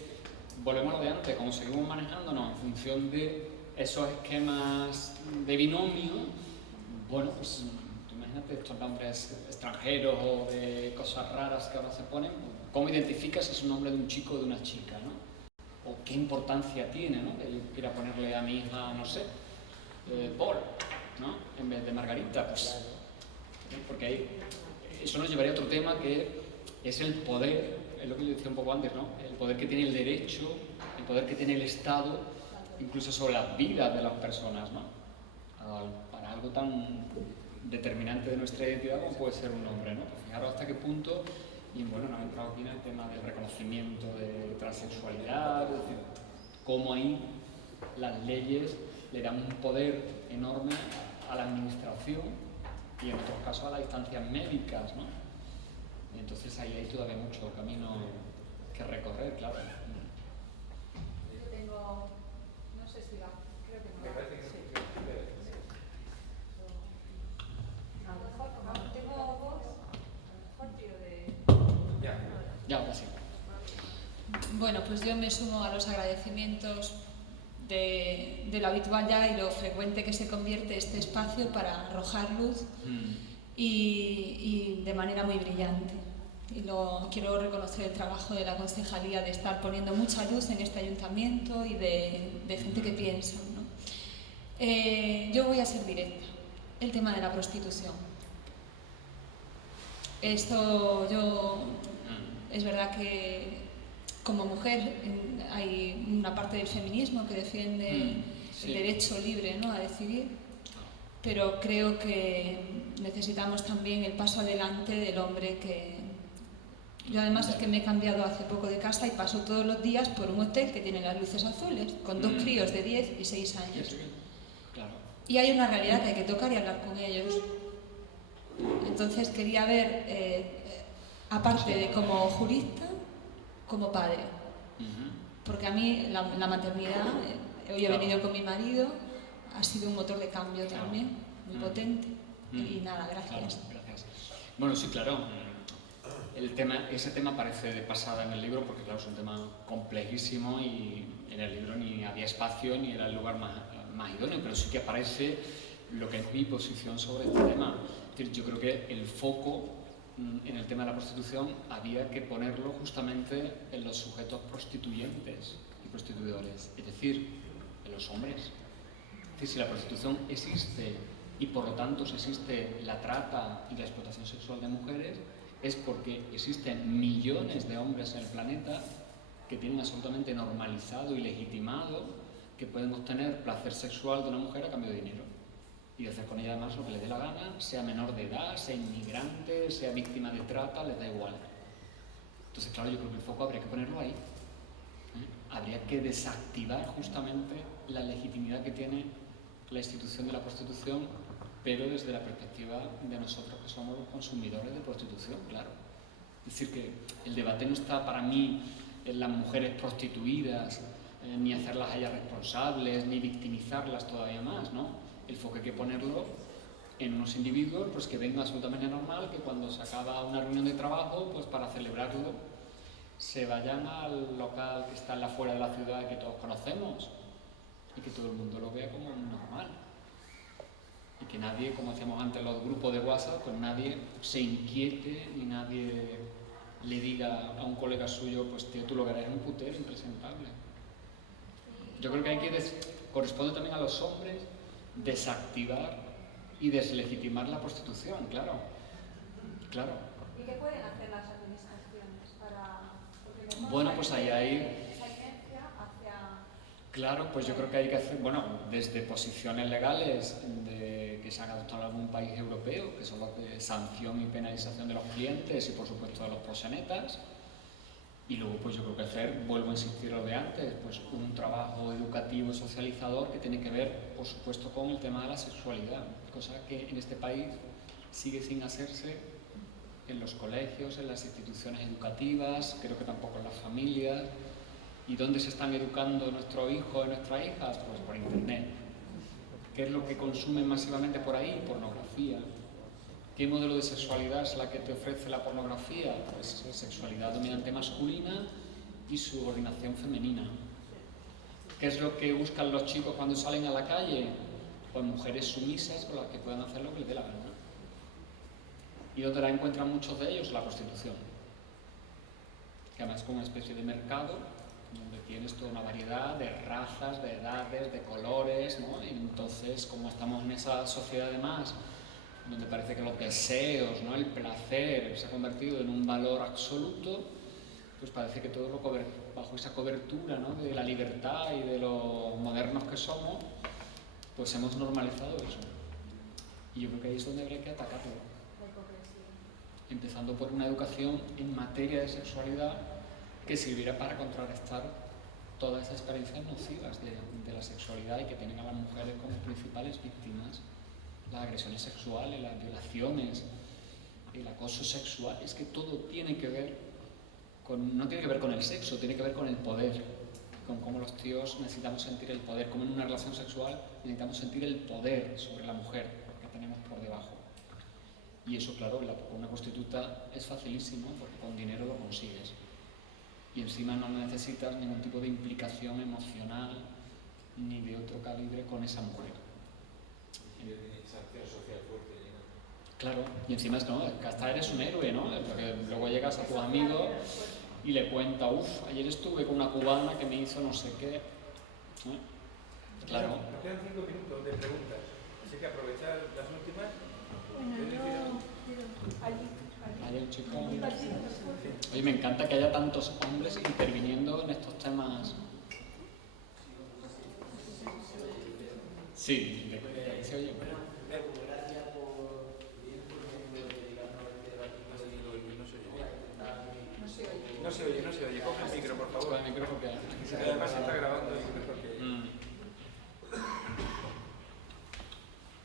volvemos a lo de antes, como seguimos manejándonos en función de esos esquemas de binomio, bueno, pues imagínate estos nombres extranjeros o de cosas raras que ahora se ponen, ¿cómo identificas si es un nombre de un chico o de una chica, ¿no? O qué importancia tiene, ¿no? Que yo quiera ponerle a mi hija, no sé, Paul, ¿no? En vez de Margarita, pues, porque ahí, eso nos llevaría a otro tema que es el poder, es lo que yo decía un poco antes, ¿no? El poder que tiene el derecho, el poder que tiene el Estado, incluso sobre las vidas de las personas, ¿no? Para algo tan determinante de nuestra identidad como puede ser un nombre, ¿no? Pues fijaros hasta qué punto, y bueno, nos ha entrado aquí en el tema del reconocimiento de transexualidad, es decir, cómo ahí las leyes le dan un poder enorme a la administración y en otros casos a las instancias médicas, ¿no? Y entonces ahí hay todavía mucho camino que recorrer, claro. Yo tengo, no sé si va, creo que no. Me parece que sí. A lo mejor, como tengo voz, a lo mejor tiro de... Ya, ahora sí. Bueno, pues yo me sumo a los agradecimientos de lo habitual ya y lo frecuente que se convierte este espacio para arrojar luz y de manera muy brillante. Y quiero reconocer el trabajo de la concejalía de estar poniendo mucha luz en este ayuntamiento y de gente que piensa, ¿no? Yo voy a ser directa. El tema de la prostitución. Esto es verdad que como mujer hay una parte del feminismo que defiende el derecho libre, ¿no?, a decidir, pero creo que necesitamos también el paso adelante del hombre que... Yo además es que me he cambiado hace poco de casa y paso todos los días por un hotel que tiene las luces azules, con 2 críos de 10 y 6 años. Claro. Y hay una realidad que hay que tocar y hablar con ellos. Entonces quería ver, aparte de como jurista, como padre. Porque a mí la maternidad, hoy he venido con mi marido, ha sido un motor de cambio también, muy potente. Y nada, gracias. Claro, gracias. Bueno, sí, claro. Ese tema aparece de pasada en el libro porque, claro, es un tema complejísimo y en el libro ni había espacio ni era el lugar más idóneo, pero sí que aparece lo que es mi posición sobre este tema. Es decir, yo creo que el foco en el tema de la prostitución había que ponerlo justamente en los sujetos prostituyentes y prostituidores, es decir, en los hombres. Es decir, si la prostitución existe y por lo tanto si existe la trata y la explotación sexual de mujeres, es porque existen millones de hombres en el planeta que tienen absolutamente normalizado y legitimado que pueden obtener placer sexual de una mujer a cambio de dinero y hacer con ella además lo que les dé la gana, sea menor de edad, sea inmigrante, sea víctima de trata, les da igual. Entonces, claro, yo creo que el foco habría que ponerlo ahí. Habría que desactivar justamente la legitimidad que tiene la institución de la prostitución, pero desde la perspectiva de nosotros que somos los consumidores de prostitución, claro. Es decir, que el debate no está para mí en las mujeres prostituidas, ni hacerlas a ellas responsables, ni victimizarlas todavía más, ¿no? El foco hay que ponerlo en unos individuos pues, que ven absolutamente normal que cuando se acaba una reunión de trabajo, pues para celebrarlo, se vayan al local que está en la afuera de la ciudad y que todos conocemos y que todo el mundo lo vea como normal. Y que nadie, como decíamos antes, los grupos de WhatsApp, pues nadie se inquiete ni nadie le diga a un colega suyo, pues tío, tú lo que eres un putero impresentable. Yo creo que hay que corresponde también a los hombres desactivar y deslegitimar la prostitución, claro. ¿Y qué pueden hacer las administraciones para...? Bueno, pues ahí hay... Esa inercia hacia... Claro, pues yo creo que hay que hacer, bueno, desde posiciones legales que se han adoptado en algún país europeo, que son los de sanción y penalización de los clientes y por supuesto de los proxenetas. Y luego pues yo creo que hacer, vuelvo a insistir lo de antes, pues un trabajo educativo y socializador que tiene que ver, por supuesto, con el tema de la sexualidad, cosa que en este país sigue sin hacerse en los colegios, en las instituciones educativas, creo que tampoco en las familias. ¿Y dónde se están educando nuestros hijos y nuestras hijas? Pues por internet. ¿Qué es lo que consumen masivamente por ahí? Pornografía. ¿Qué modelo de sexualidad es la que te ofrece la pornografía? Pues sexualidad dominante masculina y subordinación femenina. ¿Qué es lo que buscan los chicos cuando salen a la calle? Pues mujeres sumisas con las que puedan hacer lo que les dé la gana. ¿Y dónde la encuentran muchos de ellos? La prostitución. Que además es como una especie de mercado donde tienes toda una variedad de razas, de edades, de colores, ¿no? Y entonces, como estamos en esa sociedad además, donde parece que los deseos, ¿no? El placer se ha convertido en un valor absoluto, pues parece que todo bajo esa cobertura, ¿no? De la libertad y de los modernos que somos, pues hemos normalizado eso. Y yo creo que ahí es donde habría que atacarlo. Empezando por una educación en materia de sexualidad que sirviera para contrarrestar todas esas experiencias nocivas de la sexualidad y que tienen a las mujeres como principales víctimas. Las agresiones sexuales, las violaciones, el acoso sexual, es que todo tiene que ver no tiene que ver con el sexo, tiene que ver con el poder, con cómo los tíos necesitamos sentir el poder, como en una relación sexual necesitamos sentir el poder sobre la mujer que tenemos por debajo. Y eso, claro, una prostituta es facilísimo porque con dinero lo consigues. Y encima no necesitas ningún tipo de implicación emocional ni de otro calibre con esa mujer. Claro, y encima es que hasta eres un héroe, ¿no? Porque luego llegas a tu amigo y le cuenta, ayer estuve con una cubana que me hizo no sé qué. Claro. Nos quedan 5 minutos de preguntas, así que aprovechar las últimas. Hay un chico. Oye, me encanta que haya tantos hombres interviniendo en estos temas. Sí, se oye. Gracias por No se oye. Coge el micro, por favor. Coge el micro porque además se está grabando y mejor que...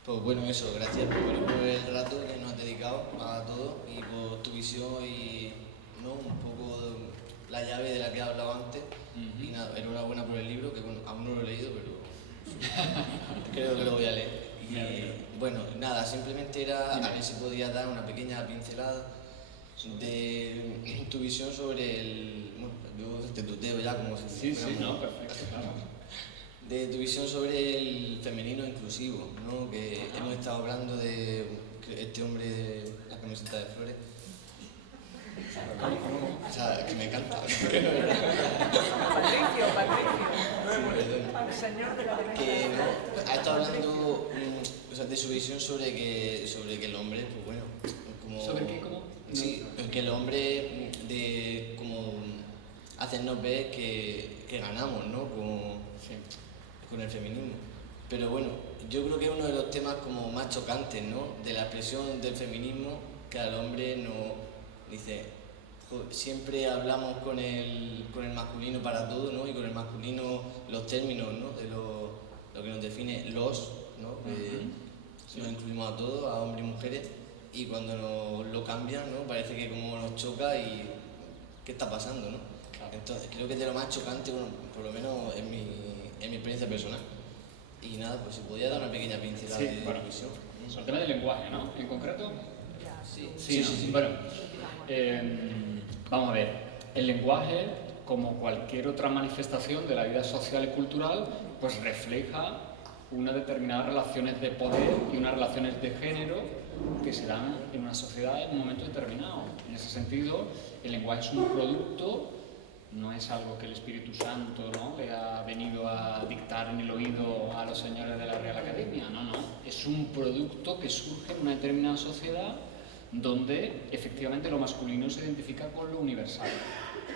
Pues bueno, eso, gracias por el rato que nos has dedicado a todos y por tu visión y un poco la llave de la que he hablado antes. Y nada, enhorabuena por el libro, que bueno, aún no lo he leído, pero creo que lo voy a leer. Y bueno, nada, simplemente era a ver si podía dar una pequeña pincelada de tu visión sobre el... Bueno, yo te tuteo ya como si... Sí, no, perfecto, claro. De tu visión sobre el femenino inclusivo, ¿no? Que hemos estado hablando de este hombre de la camiseta de flores. O sea, que me encanta. Patricio. El señor de la derecha. Que ha estado hablando o sea, de su visión sobre que el hombre, pues bueno, como... ¿Sobre qué? ¿Cómo? Sí, que el hombre de como hacernos ver que ganamos, ¿no? Con el feminismo. Pero bueno, yo creo que es uno de los temas como más chocantes, ¿no? De la expresión del feminismo, que al hombre no dice, siempre hablamos con el masculino para todo, ¿no? Y con el masculino los términos, ¿no? De lo que nos define los, ¿no? Nos incluimos a todos, a hombres y mujeres, y cuando nos lo cambian, ¿no? Parece que como nos choca y ¿qué está pasando, no? Claro. Entonces creo que es de lo más chocante, bueno, por lo menos en mi experiencia personal. Y nada, pues si podía dar una pequeña pincelada de visión. Sobre el tema del lenguaje, ¿no? En concreto. Sí. Bueno, vamos a ver. El lenguaje, como cualquier otra manifestación de la vida social y cultural, pues refleja unas determinadas relaciones de poder y unas relaciones de género que se dan en una sociedad en un momento determinado. En ese sentido, el lenguaje es un producto, no es algo que el Espíritu Santo, ¿no?, le ha venido a dictar en el oído a los señores de la Real Academia. No, es un producto que surge en una determinada sociedad donde efectivamente lo masculino se identifica con lo universal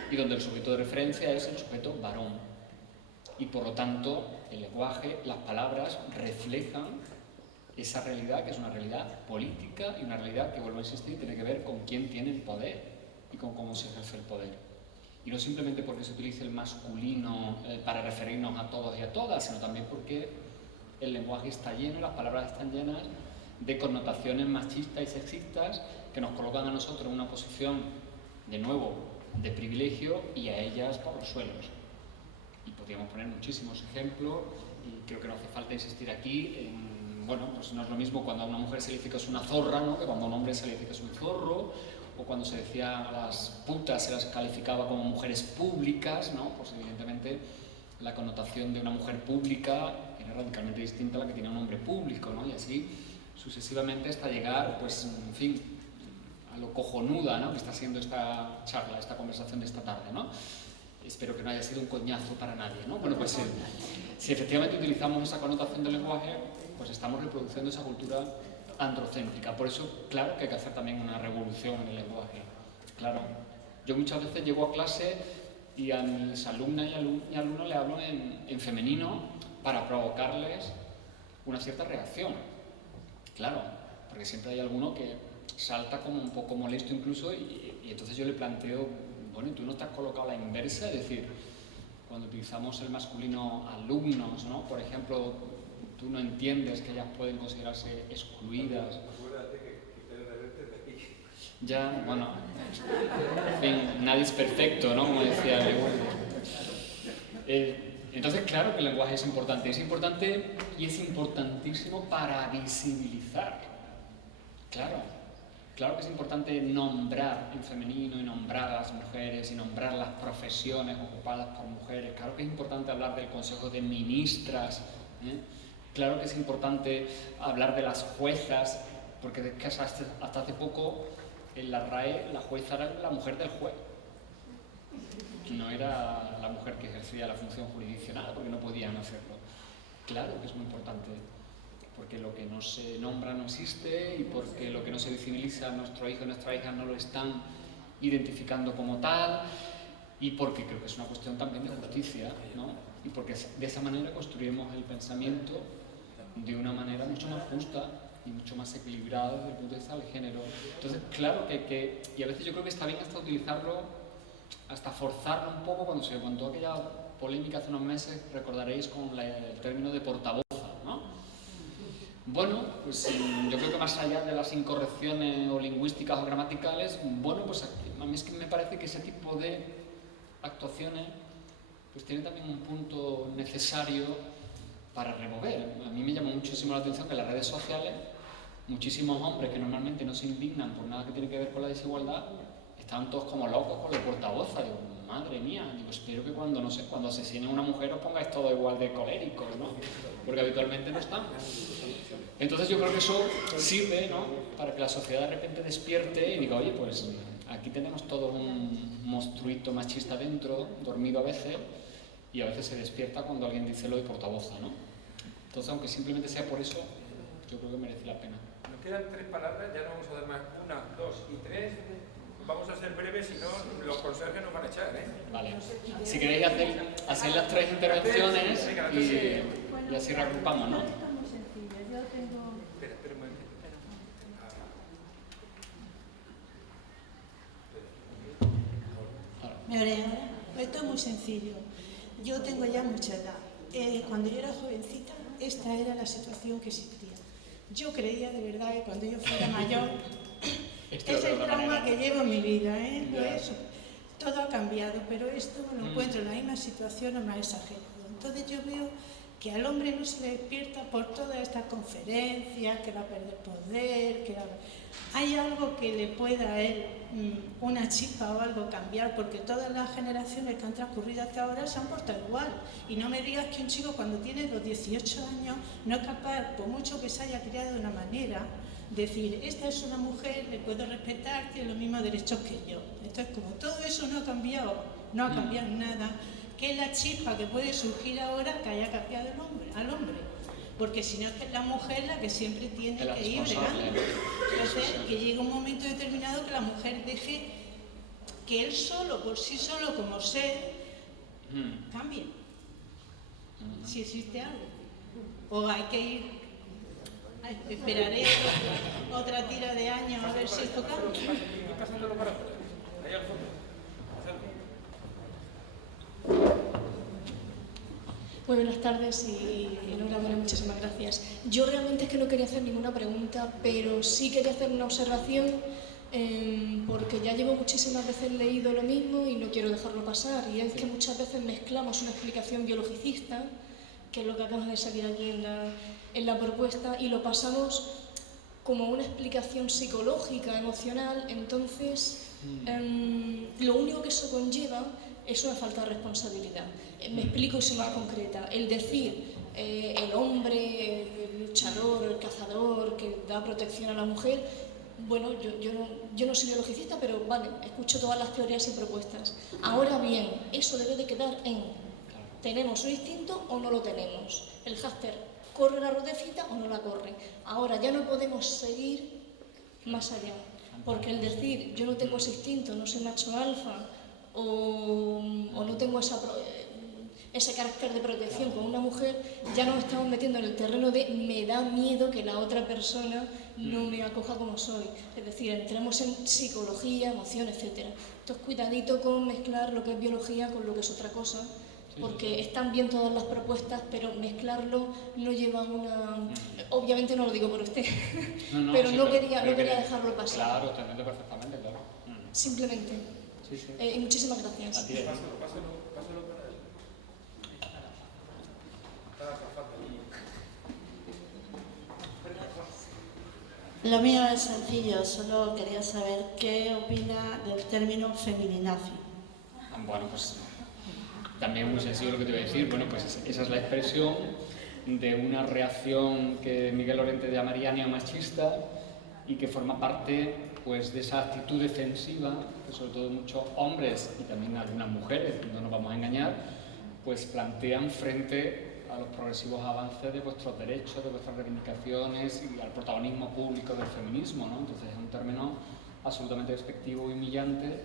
y donde el sujeto de referencia es el sujeto varón. Y por lo tanto, el lenguaje, las palabras reflejan esa realidad, que es una realidad política y una realidad que, vuelvo a insistir, tiene que ver con quién tiene el poder y con cómo se ejerce el poder. Y no simplemente porque se utilice el masculino para referirnos a todos y a todas, sino también porque el lenguaje está lleno, las palabras están llenas de connotaciones machistas y sexistas que nos colocan a nosotros en una posición, de nuevo, de privilegio y a ellas por los suelos. Y podríamos poner muchísimos ejemplos y creo que no hace falta insistir aquí en, bueno, pues no es lo mismo cuando a una mujer se le dice que es una zorra, ¿no?, que cuando a un hombre se le dice que es un zorro, o cuando se decía a las putas se las calificaba como mujeres públicas, ¿no? Pues evidentemente la connotación de una mujer pública era radicalmente distinta a la que tiene un hombre público, ¿no? Y así sucesivamente hasta llegar, pues, en fin, a lo cojonuda, ¿no?, que está siendo esta charla, esta conversación de esta tarde, ¿no? Espero que no haya sido un coñazo para nadie, ¿no? Bueno, pues si efectivamente utilizamos esa connotación del lenguaje, pues estamos reproduciendo esa cultura androcéntrica. Por eso, claro que hay que hacer también una revolución en el lenguaje. Claro, yo muchas veces llego a clase y a mis alumnas y alumnos le hablo en femenino para provocarles una cierta reacción. Claro, porque siempre hay alguno que salta como un poco molesto incluso y entonces yo le planteo, bueno, ¿y tú no te has colocado a la inversa? Es decir, cuando utilizamos el masculino alumnos, ¿no?, por ejemplo, tú no entiendes que ellas pueden considerarse excluidas. Acuérdate que quitar la verte de aquí. Ya, bueno, en fin, nadie es perfecto, ¿no?, como decía Gregorio. Entonces, claro que el lenguaje es importante y es importantísimo para visibilizar. Claro que es importante nombrar en femenino y nombrar a las mujeres y nombrar las profesiones ocupadas por mujeres. Claro que es importante hablar del Consejo de Ministras, ¿eh? Claro que es importante hablar de las juezas, porque hasta hace poco en la RAE la jueza era la mujer del juez. No era la mujer que ejercía la función jurisdiccional, porque no podían hacerlo. Claro que es muy importante, porque lo que no se nombra no existe y porque lo que no se visibiliza, nuestro hijo y nuestra hija no lo están identificando como tal, y porque creo que es una cuestión también de justicia, ¿no? Y porque de esa manera construimos el pensamiento de una manera mucho más justa y mucho más equilibrada desde el punto de vista del género. Entonces, claro que y a veces yo creo que está bien hasta utilizarlo, hasta forzarlo un poco. Cuando se montó aquella polémica hace unos meses, recordaréis con el término de portavoza, ¿no? Bueno, pues yo creo que más allá de las incorrecciones o lingüísticas o gramaticales, bueno, pues a mí es que me parece que ese tipo de actuaciones pues tienen también un punto necesario para remover. A mí me llamó muchísimo la atención que en las redes sociales muchísimos hombres que normalmente no se indignan por nada que tiene que ver con la desigualdad estaban todos como locos con los portavoces. Digo, madre mía, digo, espero que cuando, no sé, cuando asesinen a una mujer os pongáis todos igual de coléricos, ¿no? Porque habitualmente no están. Entonces yo creo que eso sirve, ¿no?, para que la sociedad de repente despierte y diga, oye, pues aquí tenemos todo un monstruito machista dentro, dormido a veces, y a veces se despierta cuando alguien dice lo de portavoza, ¿no? Entonces, aunque simplemente sea por eso, yo creo que merece la pena. Nos quedan 3 palabras, ya no vamos a dar más. 1, 2 y 3. Vamos a ser breves, si no, los conserjes nos van a echar, ¿eh? Vale. Si queréis hacer las 3 intervenciones y así reagrupamos, ¿no? Esto es muy sencillo. Yo tengo... Espera un momentito. ¿Me oyen ahora? Esto es muy sencillo. Yo tengo ya mucha edad. Cuando yo era jovencita, esta era la situación que existía. Yo creía de verdad que cuando yo fuera mayor, es el trauma que llevo en mi vida, ¿eh? Pues, todo ha cambiado, pero esto lo encuentro en la misma situación o más exagerado. Entonces yo veo que al hombre no se le despierta por todas estas conferencias, que va a perder poder, que hay algo que le pueda a él, una chispa o algo cambiar, porque todas las generaciones que han transcurrido hasta ahora se han portado igual. Y no me digas que un chico cuando tiene los 18 años no es capaz, por mucho que se haya criado de una manera, decir, esta es una mujer, le puedo respetar, tiene los mismos derechos que yo. Entonces, como todo eso no ha cambiado nada, ¿qué es la chispa que puede surgir ahora que haya cambiado al hombre? Porque si no es que es la mujer la que siempre tiene que ir bregando. Entonces, que llegue un momento determinado que la mujer deje que él solo, por sí solo, como ser, cambie. Si existe algo. O hay que ir... Esperaré otra tira de años a ver si esto cambia. Pasándolo para afuera. Ahí al fondo. Muy buenas tardes y enhorabuena, muchísimas gracias. Yo realmente es que no quería hacer ninguna pregunta, pero sí quería hacer una observación porque ya llevo muchísimas veces leído lo mismo y no quiero dejarlo pasar, y es que muchas veces mezclamos una explicación biologicista, que es lo que acaba de salir aquí en la propuesta, y lo pasamos como una explicación psicológica, emocional. Entonces, lo único que eso conlleva es una falta de responsabilidad. Me explico y soy más concreta. El decir, el hombre, el luchador, el cazador, que da protección a la mujer, bueno, yo no soy biologicista, pero vale, escucho todas las teorías y propuestas. Ahora bien, eso debe de quedar en, ¿tenemos un instinto o no lo tenemos? El hámster corre la ruedecita o no la corre. Ahora ya no podemos seguir más allá, porque el decir, yo no tengo ese instinto, no soy macho alfa, o no tengo ese carácter de protección con una mujer, ya nos estamos metiendo en el terreno de me da miedo que la otra persona no me acoja como soy. Es decir, entremos en psicología, emoción, etc. Entonces, cuidadito con mezclar lo que es biología con lo que es otra cosa, porque están bien todas las propuestas, pero mezclarlo no lleva a una... Obviamente no lo digo por usted, pero no quería dejarlo pasar. Claro, te entiendo perfectamente, claro. Simplemente. Y muchísimas gracias. A ti, pásalo para él. Lo mío es sencillo, solo quería saber qué opina del término feminazi. Bueno, pues también muy sencillo lo que te voy a decir. Bueno, pues esa es la expresión de una reacción que Miguel Lorente llamaría neomachista y que forma parte, pues, de esa actitud defensiva que sobre todo muchos hombres y también algunas mujeres, no nos vamos a engañar, pues plantean frente a los progresivos avances de vuestros derechos, de vuestras reivindicaciones y al protagonismo público del feminismo, ¿no? Entonces es un término absolutamente despectivo y humillante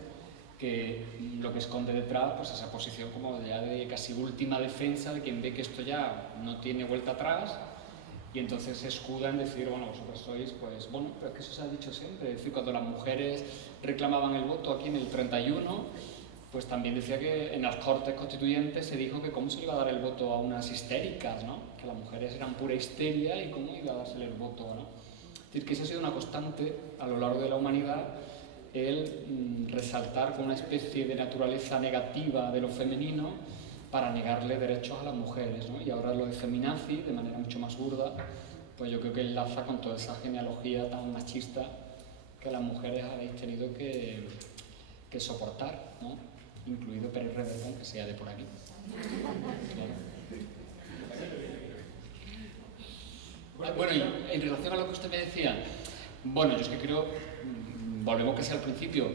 que lo que esconde detrás, pues, esa posición como ya de casi última defensa de quien ve que esto ya no tiene vuelta atrás, y entonces se escuda en decir, bueno, vosotros sois, pues, bueno, pero es que eso se ha dicho siempre. Es decir, cuando las mujeres reclamaban el voto aquí en el 31, pues también decía que en las Cortes Constituyentes se dijo que cómo se le iba a dar el voto a unas histéricas, ¿no? Que las mujeres eran pura histeria y cómo iba a dársele el voto, ¿no? Es decir, que esa ha sido una constante a lo largo de la humanidad el resaltar con una especie de naturaleza negativa de lo femenino para negarle derechos a las mujeres, ¿no? Y ahora lo de feminazi, de manera mucho más burda, pues yo creo que enlaza con toda esa genealogía tan machista que las mujeres habéis tenido que soportar, ¿no? Incluido Pérez Reverte, que sea de por aquí. Claro. Bueno, y en relación a lo que usted me decía, bueno, yo es que creo, volvemos casi al principio,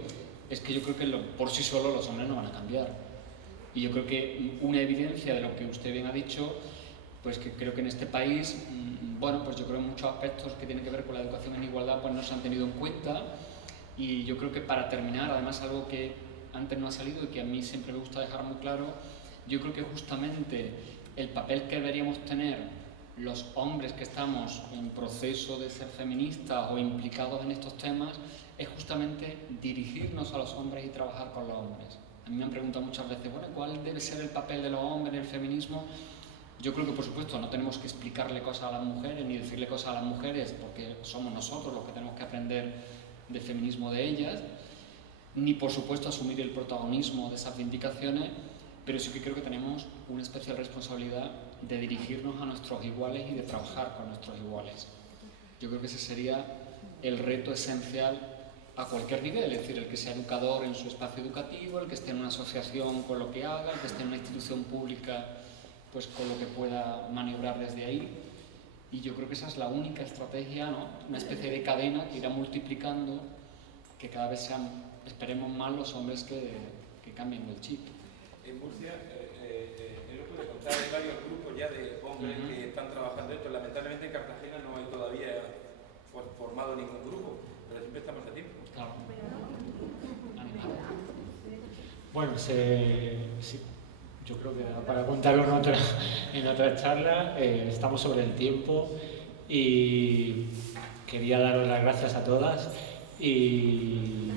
es que yo creo que por sí solos los hombres no van a cambiar. Y yo creo que una evidencia de lo que usted bien ha dicho, pues que creo que en este país, bueno, pues yo creo que muchos aspectos que tienen que ver con la educación en igualdad pues no se han tenido en cuenta. Y yo creo que para terminar, además algo que antes no ha salido y que a mí siempre me gusta dejar muy claro, yo creo que justamente el papel que deberíamos tener los hombres que estamos en proceso de ser feministas o implicados en estos temas es justamente dirigirnos a los hombres y trabajar con los hombres. A mí me han preguntado muchas veces, bueno, ¿cuál debe ser el papel de los hombres en el feminismo? Yo creo que, por supuesto, no tenemos que explicarle cosas a las mujeres ni decirle cosas a las mujeres porque somos nosotros los que tenemos que aprender del feminismo de ellas, ni, por supuesto, asumir el protagonismo de esas vindicaciones, pero sí que creo que tenemos una especial responsabilidad de dirigirnos a nuestros iguales y de trabajar con nuestros iguales. Yo creo que ese sería el reto esencial a cualquier nivel, es decir, el que sea educador en su espacio educativo, el que esté en una asociación con lo que haga, el que esté en una institución pública pues con lo que pueda maniobrar desde ahí. Y yo creo que esa es la única estrategia, ¿no? Una especie de cadena que irá multiplicando, que cada vez sean, esperemos más, los hombres que cambien el chip. En Murcia, él lo puede contar, hay varios grupos ya de hombres que están trabajando esto. Lamentablemente en Cartagena no hay todavía formado ningún grupo, pero siempre estamos a tiempo. Claro. Bueno, sí, yo creo que para contarlo en otra charla, estamos sobre el tiempo y quería daros las gracias a todas y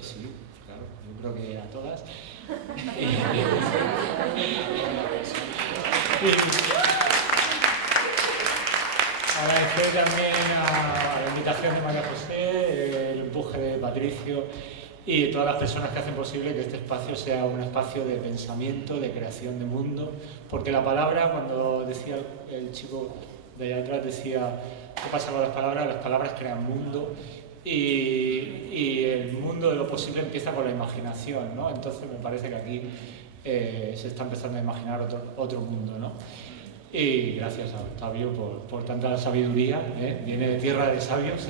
sí, claro, yo creo que a todas. Agradecer también a la invitación de María José, el empuje de Patricio y todas las personas que hacen posible que este espacio sea un espacio de pensamiento, de creación de mundo, porque la palabra, cuando decía el chico de allá atrás, decía, ¿qué pasa con las palabras? Las palabras crean mundo y el mundo de lo posible empieza con la imaginación, ¿no? Entonces me parece que aquí se está empezando a imaginar otro mundo, ¿no? Y gracias a Octavio por tanta sabiduría, viene de tierra de sabios,